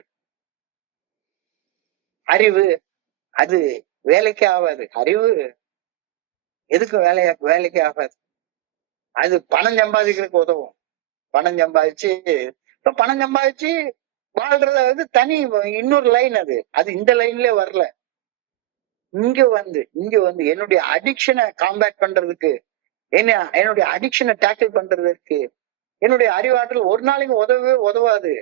அறிவு அது வேலைக்கே ஆகாது. அறிவு எதுக்கு வேலைக்கே ஆகாது. அது பணம் சம்பாதிக்கிறதுக்கு உதவும். பணம் சம்பாதிச்சு வாழ்றத வந்து தனி இன்னொரு லைன். அது இந்த லைன்லயே வரல. இங்க வந்து என்னுடைய அடிக்ஷனை காம்பேட் பண்றதுக்கு, என்னுடைய அடிக்ஷனை டேக்கிள் பண்றதுக்கு என்னுடைய அறிவாற்றல் ஒரு நாளைக்கு உதவாது.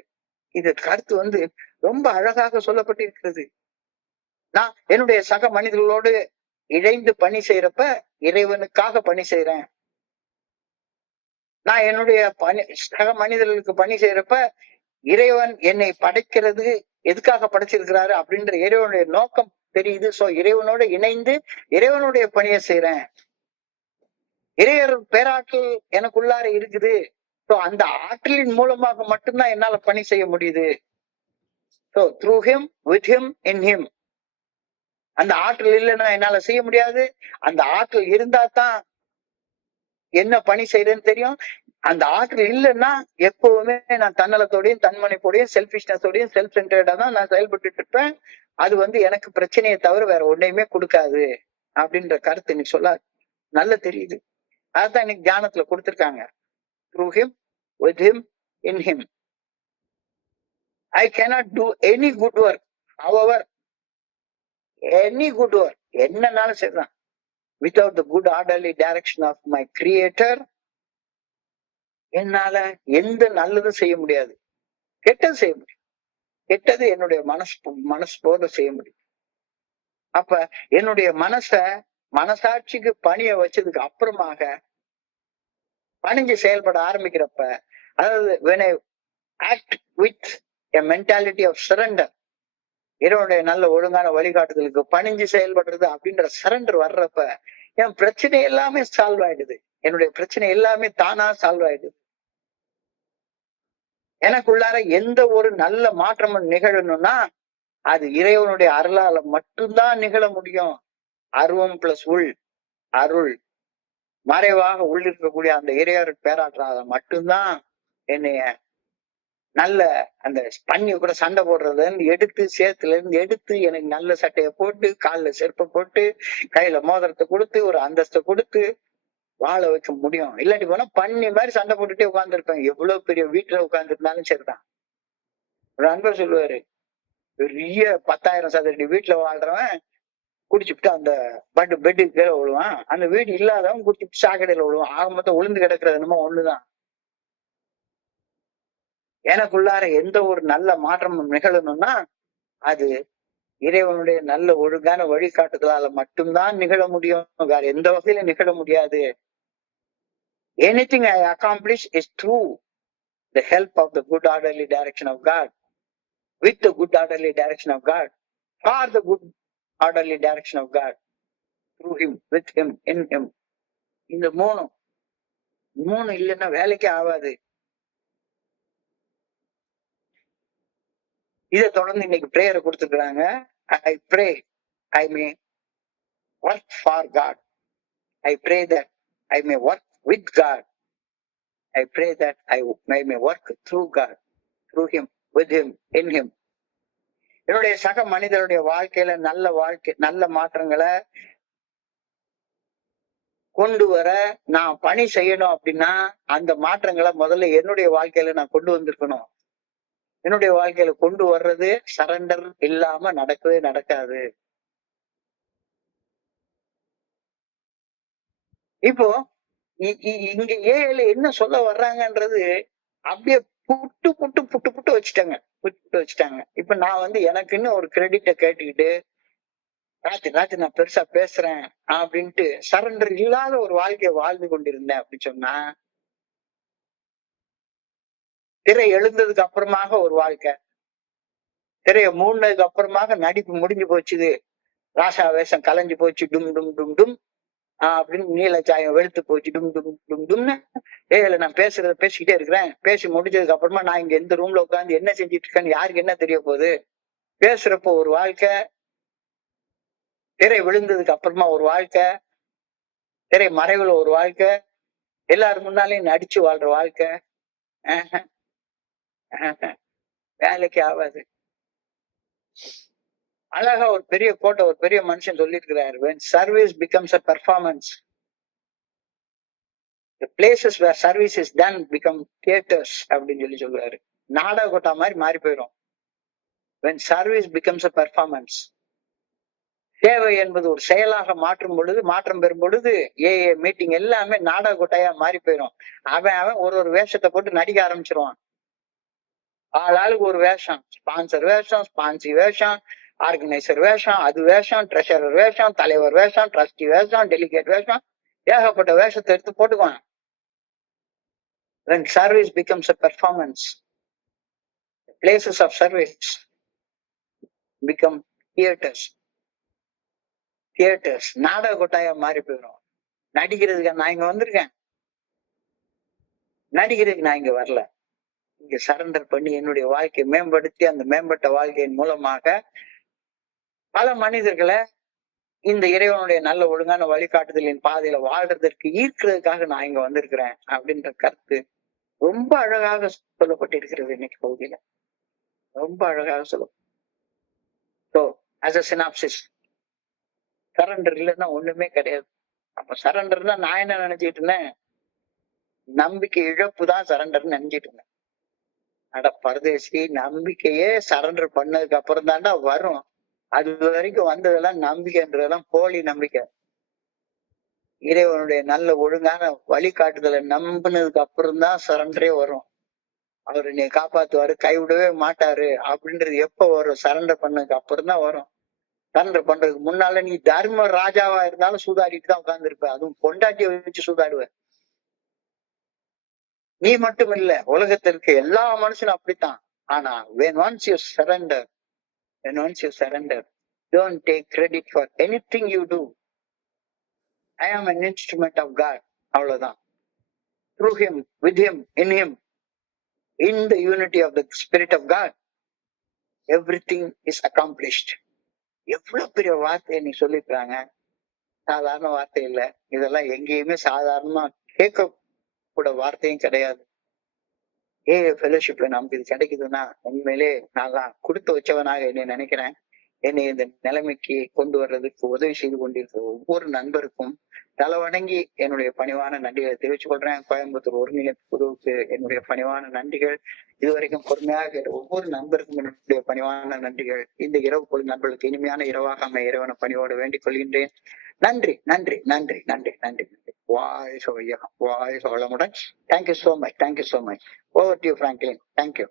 இது கருத்து வந்து ரொம்ப அழகாக சொல்லப்பட்டிருக்கிறது. நான் என்னுடைய சக மனிதர்களோடு இணைந்து பணி செய்யறப்ப இறைவனுக்காக பணி செய்யறேன். நான் என்னுடைய சக மனிதர்களுக்கு பணி செய்யறப்ப இறைவன் என்னை படைக்கிறது எதுக்காக படைச்சிருக்கிறாரு அப்படின்ற இறைவனுடைய நோக்கம் தெரியுது. சோ இறைவனோட இணைந்து இறைவனுடைய பணியை செய்யறேன். இறைவர் பேராற்றல் எனக்குள்ளார இருக்குது. சோ அந்த ஆற்றலின் மூலமாக மட்டும்தான் என்னால பணி செய்ய முடியுது. So through him, with him, in him. அந்த ஆற்றல் இல்லைன்னா என்னால செய்ய முடியாது. அந்த ஆற்றல் இருந்தா தான் என்ன பணி செய்யறேன்னு தெரியும். அந்த ஆற்றல் இல்லைன்னா எப்பவுமே நான் தன்னலத்தோடையும் தன்மனைப்போடையும் செல்ஃபிஷ்னஸோடையும் செல்ஃப் சென்டர்டா தான் நான் செயல்பட்டு இருப்பேன். அது வந்து எனக்கு பிரச்சனையை தவிர வேற ஒன்றையுமே கொடுக்காது அப்படின்ற கருத்து இன்னைக்கு சொல்ல நல்ல தெரியுது. அதுதான் இன்னைக்கு தியானத்துல கொடுத்திருக்காங்க. Through him, with him, in him. I cannot do any good work. However, any good work, என்னன்னாலும் சரிதான், without the good orderly direction of my creator, என்னால எந்த நல்லதும் செய்ய முடியாது. கெட்டது செய்ய முடியும். கெட்டது என்னுடைய மனசு போல செய்ய முடியும். அப்ப என்னுடைய மனசாட்சிக்கு பணிய வச்சதுக்கு அப்புறமாக பணிஞ்சு செயல்பட ஆரம்பிக்கிறப்ப, அதாவது when I act with a mentality of surrender, இறைவனுடைய நல்ல ஒழுங்கான வழிகாட்டுதலுக்கு பணிஞ்சு செயல்படுறது அப்படின்ற சரண்டர் வர்றப்ப என் பிரச்சனை எல்லாமே சால்வ் ஆயிடுது. என்னுடைய பிரச்சனை எல்லாமே தானா சால்வ் ஆயிடுது. எனக்குள்ளார எந்த ஒரு நல்ல மாற்றமும் நிகழணும்னா அது இறைவனுடைய அருளால மட்டும்தான் நிகழ முடியும். அருவம் பிளஸ் அருள் மறைவாக உள்ளிருக்கக்கூடிய அந்த இறைவன் பேராற்றாத மட்டும்தான் என்னைய நல்ல அந்த பண்ணி கூட சண்டை போடுறதுல இருந்து எடுத்து, சேத்துல இருந்து எடுத்து எனக்கு நல்ல சட்டையை போட்டு, காலில் செருப்பை போட்டு, கையில மோதிரத்தை கொடுத்து, ஒரு அந்தஸ்தை கொடுத்து வாழ வைக்க முடியும். இல்லாட்டி போனா பண்ணி மாதிரி சண்டை போட்டுட்டே உட்கார்ந்துருப்பேன். எவ்வளவு பெரிய வீட்டுல உட்கார்ந்துருந்தாலும் சரிதான். ஒரு அன்பர் சொல்லுவாரு, பெரிய 10,000 சதுரடி வீட்டுல வாழ்றவன் குடிச்சுட்டு அந்த பெட்டுக்கு கீழே விழுவான். அந்த வீடு இல்லாதவன் குடிச்சுட்டு சாக்கடையில விழுவான். ஆக மொத்தம் உளுந்து கிடக்குறது என்னமோ ஒண்ணுதான். எனக்குள்ளார எந்த ஒரு நல்ல மாற்றமும் நிகழணும்னா அது இறைவனுடைய நல்ல ஒழுங்கான வழிகாட்டுதலால மட்டும்தான் நிகழ முடியும். வேற எந்த வகையிலும் நிகழ முடியாது. Anything I accomplish is through the help of the good orderly direction of God, with the good orderly direction of God, for the good orderly direction of God, through him, with him, in him. இந்த மூணு இல்லைன்னா வேலைக்கே ஆகாது. இதை தொடர்ந்து இன்னைக்கு பிரேயரை கொடுத்துருக்காங்க. I pray I may work for God. I pray that I may work with God. I pray that I may work through God, through him, with him, in him. என்னுடைய சக மனிதனுடைய வாழ்க்கையில நல்ல மாற்றங்களை கொண்டு வர நான் பணி செய்யணும் அப்படின்னா அந்த மாற்றங்களை முதல்ல என்னுடைய வாழ்க்கையில நான் கொண்டு வந்திருக்கணும். என்னுடைய வாழ்க்கையில கொண்டு வர்றது சரண்டர் இல்லாம நடக்கவே நடக்காது. இப்போ இங்க ஏழு என்ன சொல்ல வர்றாங்கன்றது அப்படியே புட்டு வச்சுட்டாங்க. இப்ப நான் வந்து எனக்குன்னு ஒரு கிரெடிட்டை கேட்டுக்கிட்டு ராத்திரி நான் பெருசா பேசுறேன் அப்படின்ட்டு சரண்டர் இல்லாத ஒரு வாழ்க்கையை வாழ்ந்து கொண்டிருந்தேன் அப்படின்னு சொன்னா, திரை எழுந்ததுக்கு அப்புறமாக ஒரு வாழ்க்கை, திரையை மூடினதுக்கு அப்புறமாக நடிப்பு முடிஞ்சு போச்சுது ராசா வேஷம் கலைஞ்சு போச்சு, டும் டும் டும் டும் அப்படின்னு நீல சாயம் வெளுத்து போச்சு, டும் டும் டும் டும்னு. இல்ல நான் பேசுறத பேசிக்கிட்டே இருக்கிறேன். பேசி முடிஞ்சதுக்கு அப்புறமா நான் இங்க எந்த ரூம்ல உட்காந்து என்ன செஞ்சிட்டு இருக்கேன்னு யாருக்கு என்ன தெரிய போகுது? பேசுறப்போ ஒரு வாழ்க்கை, திரை விழுந்ததுக்கு அப்புறமா ஒரு வாழ்க்கை, திரை மறைவுல ஒரு வாழ்க்கை, எல்லாரும் முன்னாலையும் நடிச்சு வாழ்ற வாழ்க்கை வேலைக்கு ஆகாது. அழகா ஒரு பெரிய கோட்டை ஒரு பெரிய மனுஷன் சொல்லியிருக்கிறாரு, when service becomes a performance, the places where service is done become theaters அப்படின்னு சொல்லுவாரு. நாடக கோட்டா மாதிரி மாறி போயிடும். when service becomes a performance, சேவை என்பது ஒரு செயலாக மாற்றம் பெறும் பொழுது மீட்டிங் எல்லாமே நாடக கொட்டையா மாறி போயிடும். அவன் ஒரு வேஷத்தை போட்டு நடிக்க ஆரம்பிச்சிருவான். ஆளுக்கு ஒரு வேஷம், ஸ்பான்சர் வேஷம், ஸ்பான்சி வேஷம், ஆர்கனைசர் வேஷம், அது வேஷம், ட்ரெஷரர் வேஷம், தலைவர் வேஷம், ட்ரஸ்டி வேஷம், டெலிகேட் வேஷம், ஏகப்பட்ட வேஷத்தை எடுத்து போட்டுக்குவான். when service becomes a performance, places of service become theaters. நாடக கொட்டாயா மாறி போயிடும். நடிக்கிறதுக்கு நான் இங்க வந்திருக்கேன், நடிக்கிறதுக்கு நான் இங்க வரல. இங்க சரண்டர் பண்ணி என்னுடைய வாழ்க்கையை மேம்படுத்தி அந்த மேம்பட்ட வாழ்க்கையின் மூலமாக பல மனிதர்களை இந்த இறைவனுடைய நல்ல ஒழுங்கான வழிகாட்டுதலின் பாதையில வாழ்றதற்கு ஈர்க்கிறதுக்காக நான் இங்க வந்திருக்கிறேன் அப்படின்ற கருத்து ரொம்ப அழகாக சொல்லப்பட்டிருக்கிறது இன்னைக்கு பகுதியில. ரொம்ப அழகாக சொல்லும். So as a synopsis, surrender இல்லைன்னா ஒண்ணுமே கிடையாது. அப்ப சரண்டர்னா நான் என்ன நினைச்சிட்டு இருந்தேன், நம்பிக்கை இழப்பு தான் சரண்டர்னு நினைச்சிட்டு இருந்தேன். அட பரதேசி, நம்பிக்கையே சரண்டர் பண்ணதுக்கு அப்புறம் தாண்டா வரும். அது வரைக்கும் வந்ததெல்லாம் நம்பிக்கைன்றதெல்லாம் போலி நம்பிக்கை. இறைவனுடைய நல்ல ஒழுங்கான வழிகாட்டுதலை நம்பினதுக்கு அப்புறம் தான் சரண்டரே வரும். அவரு நீ காப்பாத்துவாரு, கைவிடவே மாட்டாரு அப்படின்றது எப்ப வரும்? சரண்டர் பண்ணதுக்கு அப்புறம் தான் வரும். சரண்டர் பண்றதுக்கு முன்னால நீ தர்ம ராஜாவா இருந்தாலும் சூதாடிட்டு தான் உட்கார்ந்து இருப்ப. அதுவும் பொண்டாட்டிய வச்சு சூதாடுவ. நீ மட்டும் இல்ல, உலகத்துல இருக்க எல்லா மனுஷனும் அப்படித்தான். ஆனா when once you surrender, don't take credit for anything you do. I am an instrument of God. அவ்வளவுதான். Through him, with him, in him, in the unity of the Spirit of God, everything is accomplished. எவ்வளவு பெரிய வார்த்தையை நீ சொல்லிருக்காங்க. சாதாரண வார்த்தை இல்ல. இதெல்லாம் எங்கேயுமே சாதாரணமா கேட்க கூட வார்த்தையும் கிடையாது. ஃபெலோஷிப்ல நமக்கு இது கிடைக்குதுன்னா உண்மையிலே நான் கொடுத்து வச்சவனாக என்னை நினைக்கிறேன். என்னை இந்த நிலைமைக்கு கொண்டு வர்றதுக்கு உதவி செய்து கொண்டிருக்கிற ஒவ்வொரு நண்பருக்கும் தலை வணங்கி என்னுடைய பணிவான நன்றிகளை தெரிவித்துக் கொள்றேன். கோயம்புத்தூர் ஒருங்கிணைப்பு குழுவுக்கு என்னுடைய பணிவான நன்றிகள். இதுவரைக்கும் பொறுமையாக கேட்ட ஒவ்வொரு நண்பருக்கும் என்னுடைய பணிவான நன்றிகள். இந்த இரவு பொழுது நண்பர்களுக்கு இனிமையான இரவாக அமைய இறைவன பணியோடு வேண்டிக் கொள்கின்றேன். நன்றி நன்றி நன்றி நன்றி நன்றி நன்றி. வாழ்க வையகம், வாழ்க வளமுடன். Thank you so much. Over to you, Franklin. Thank you.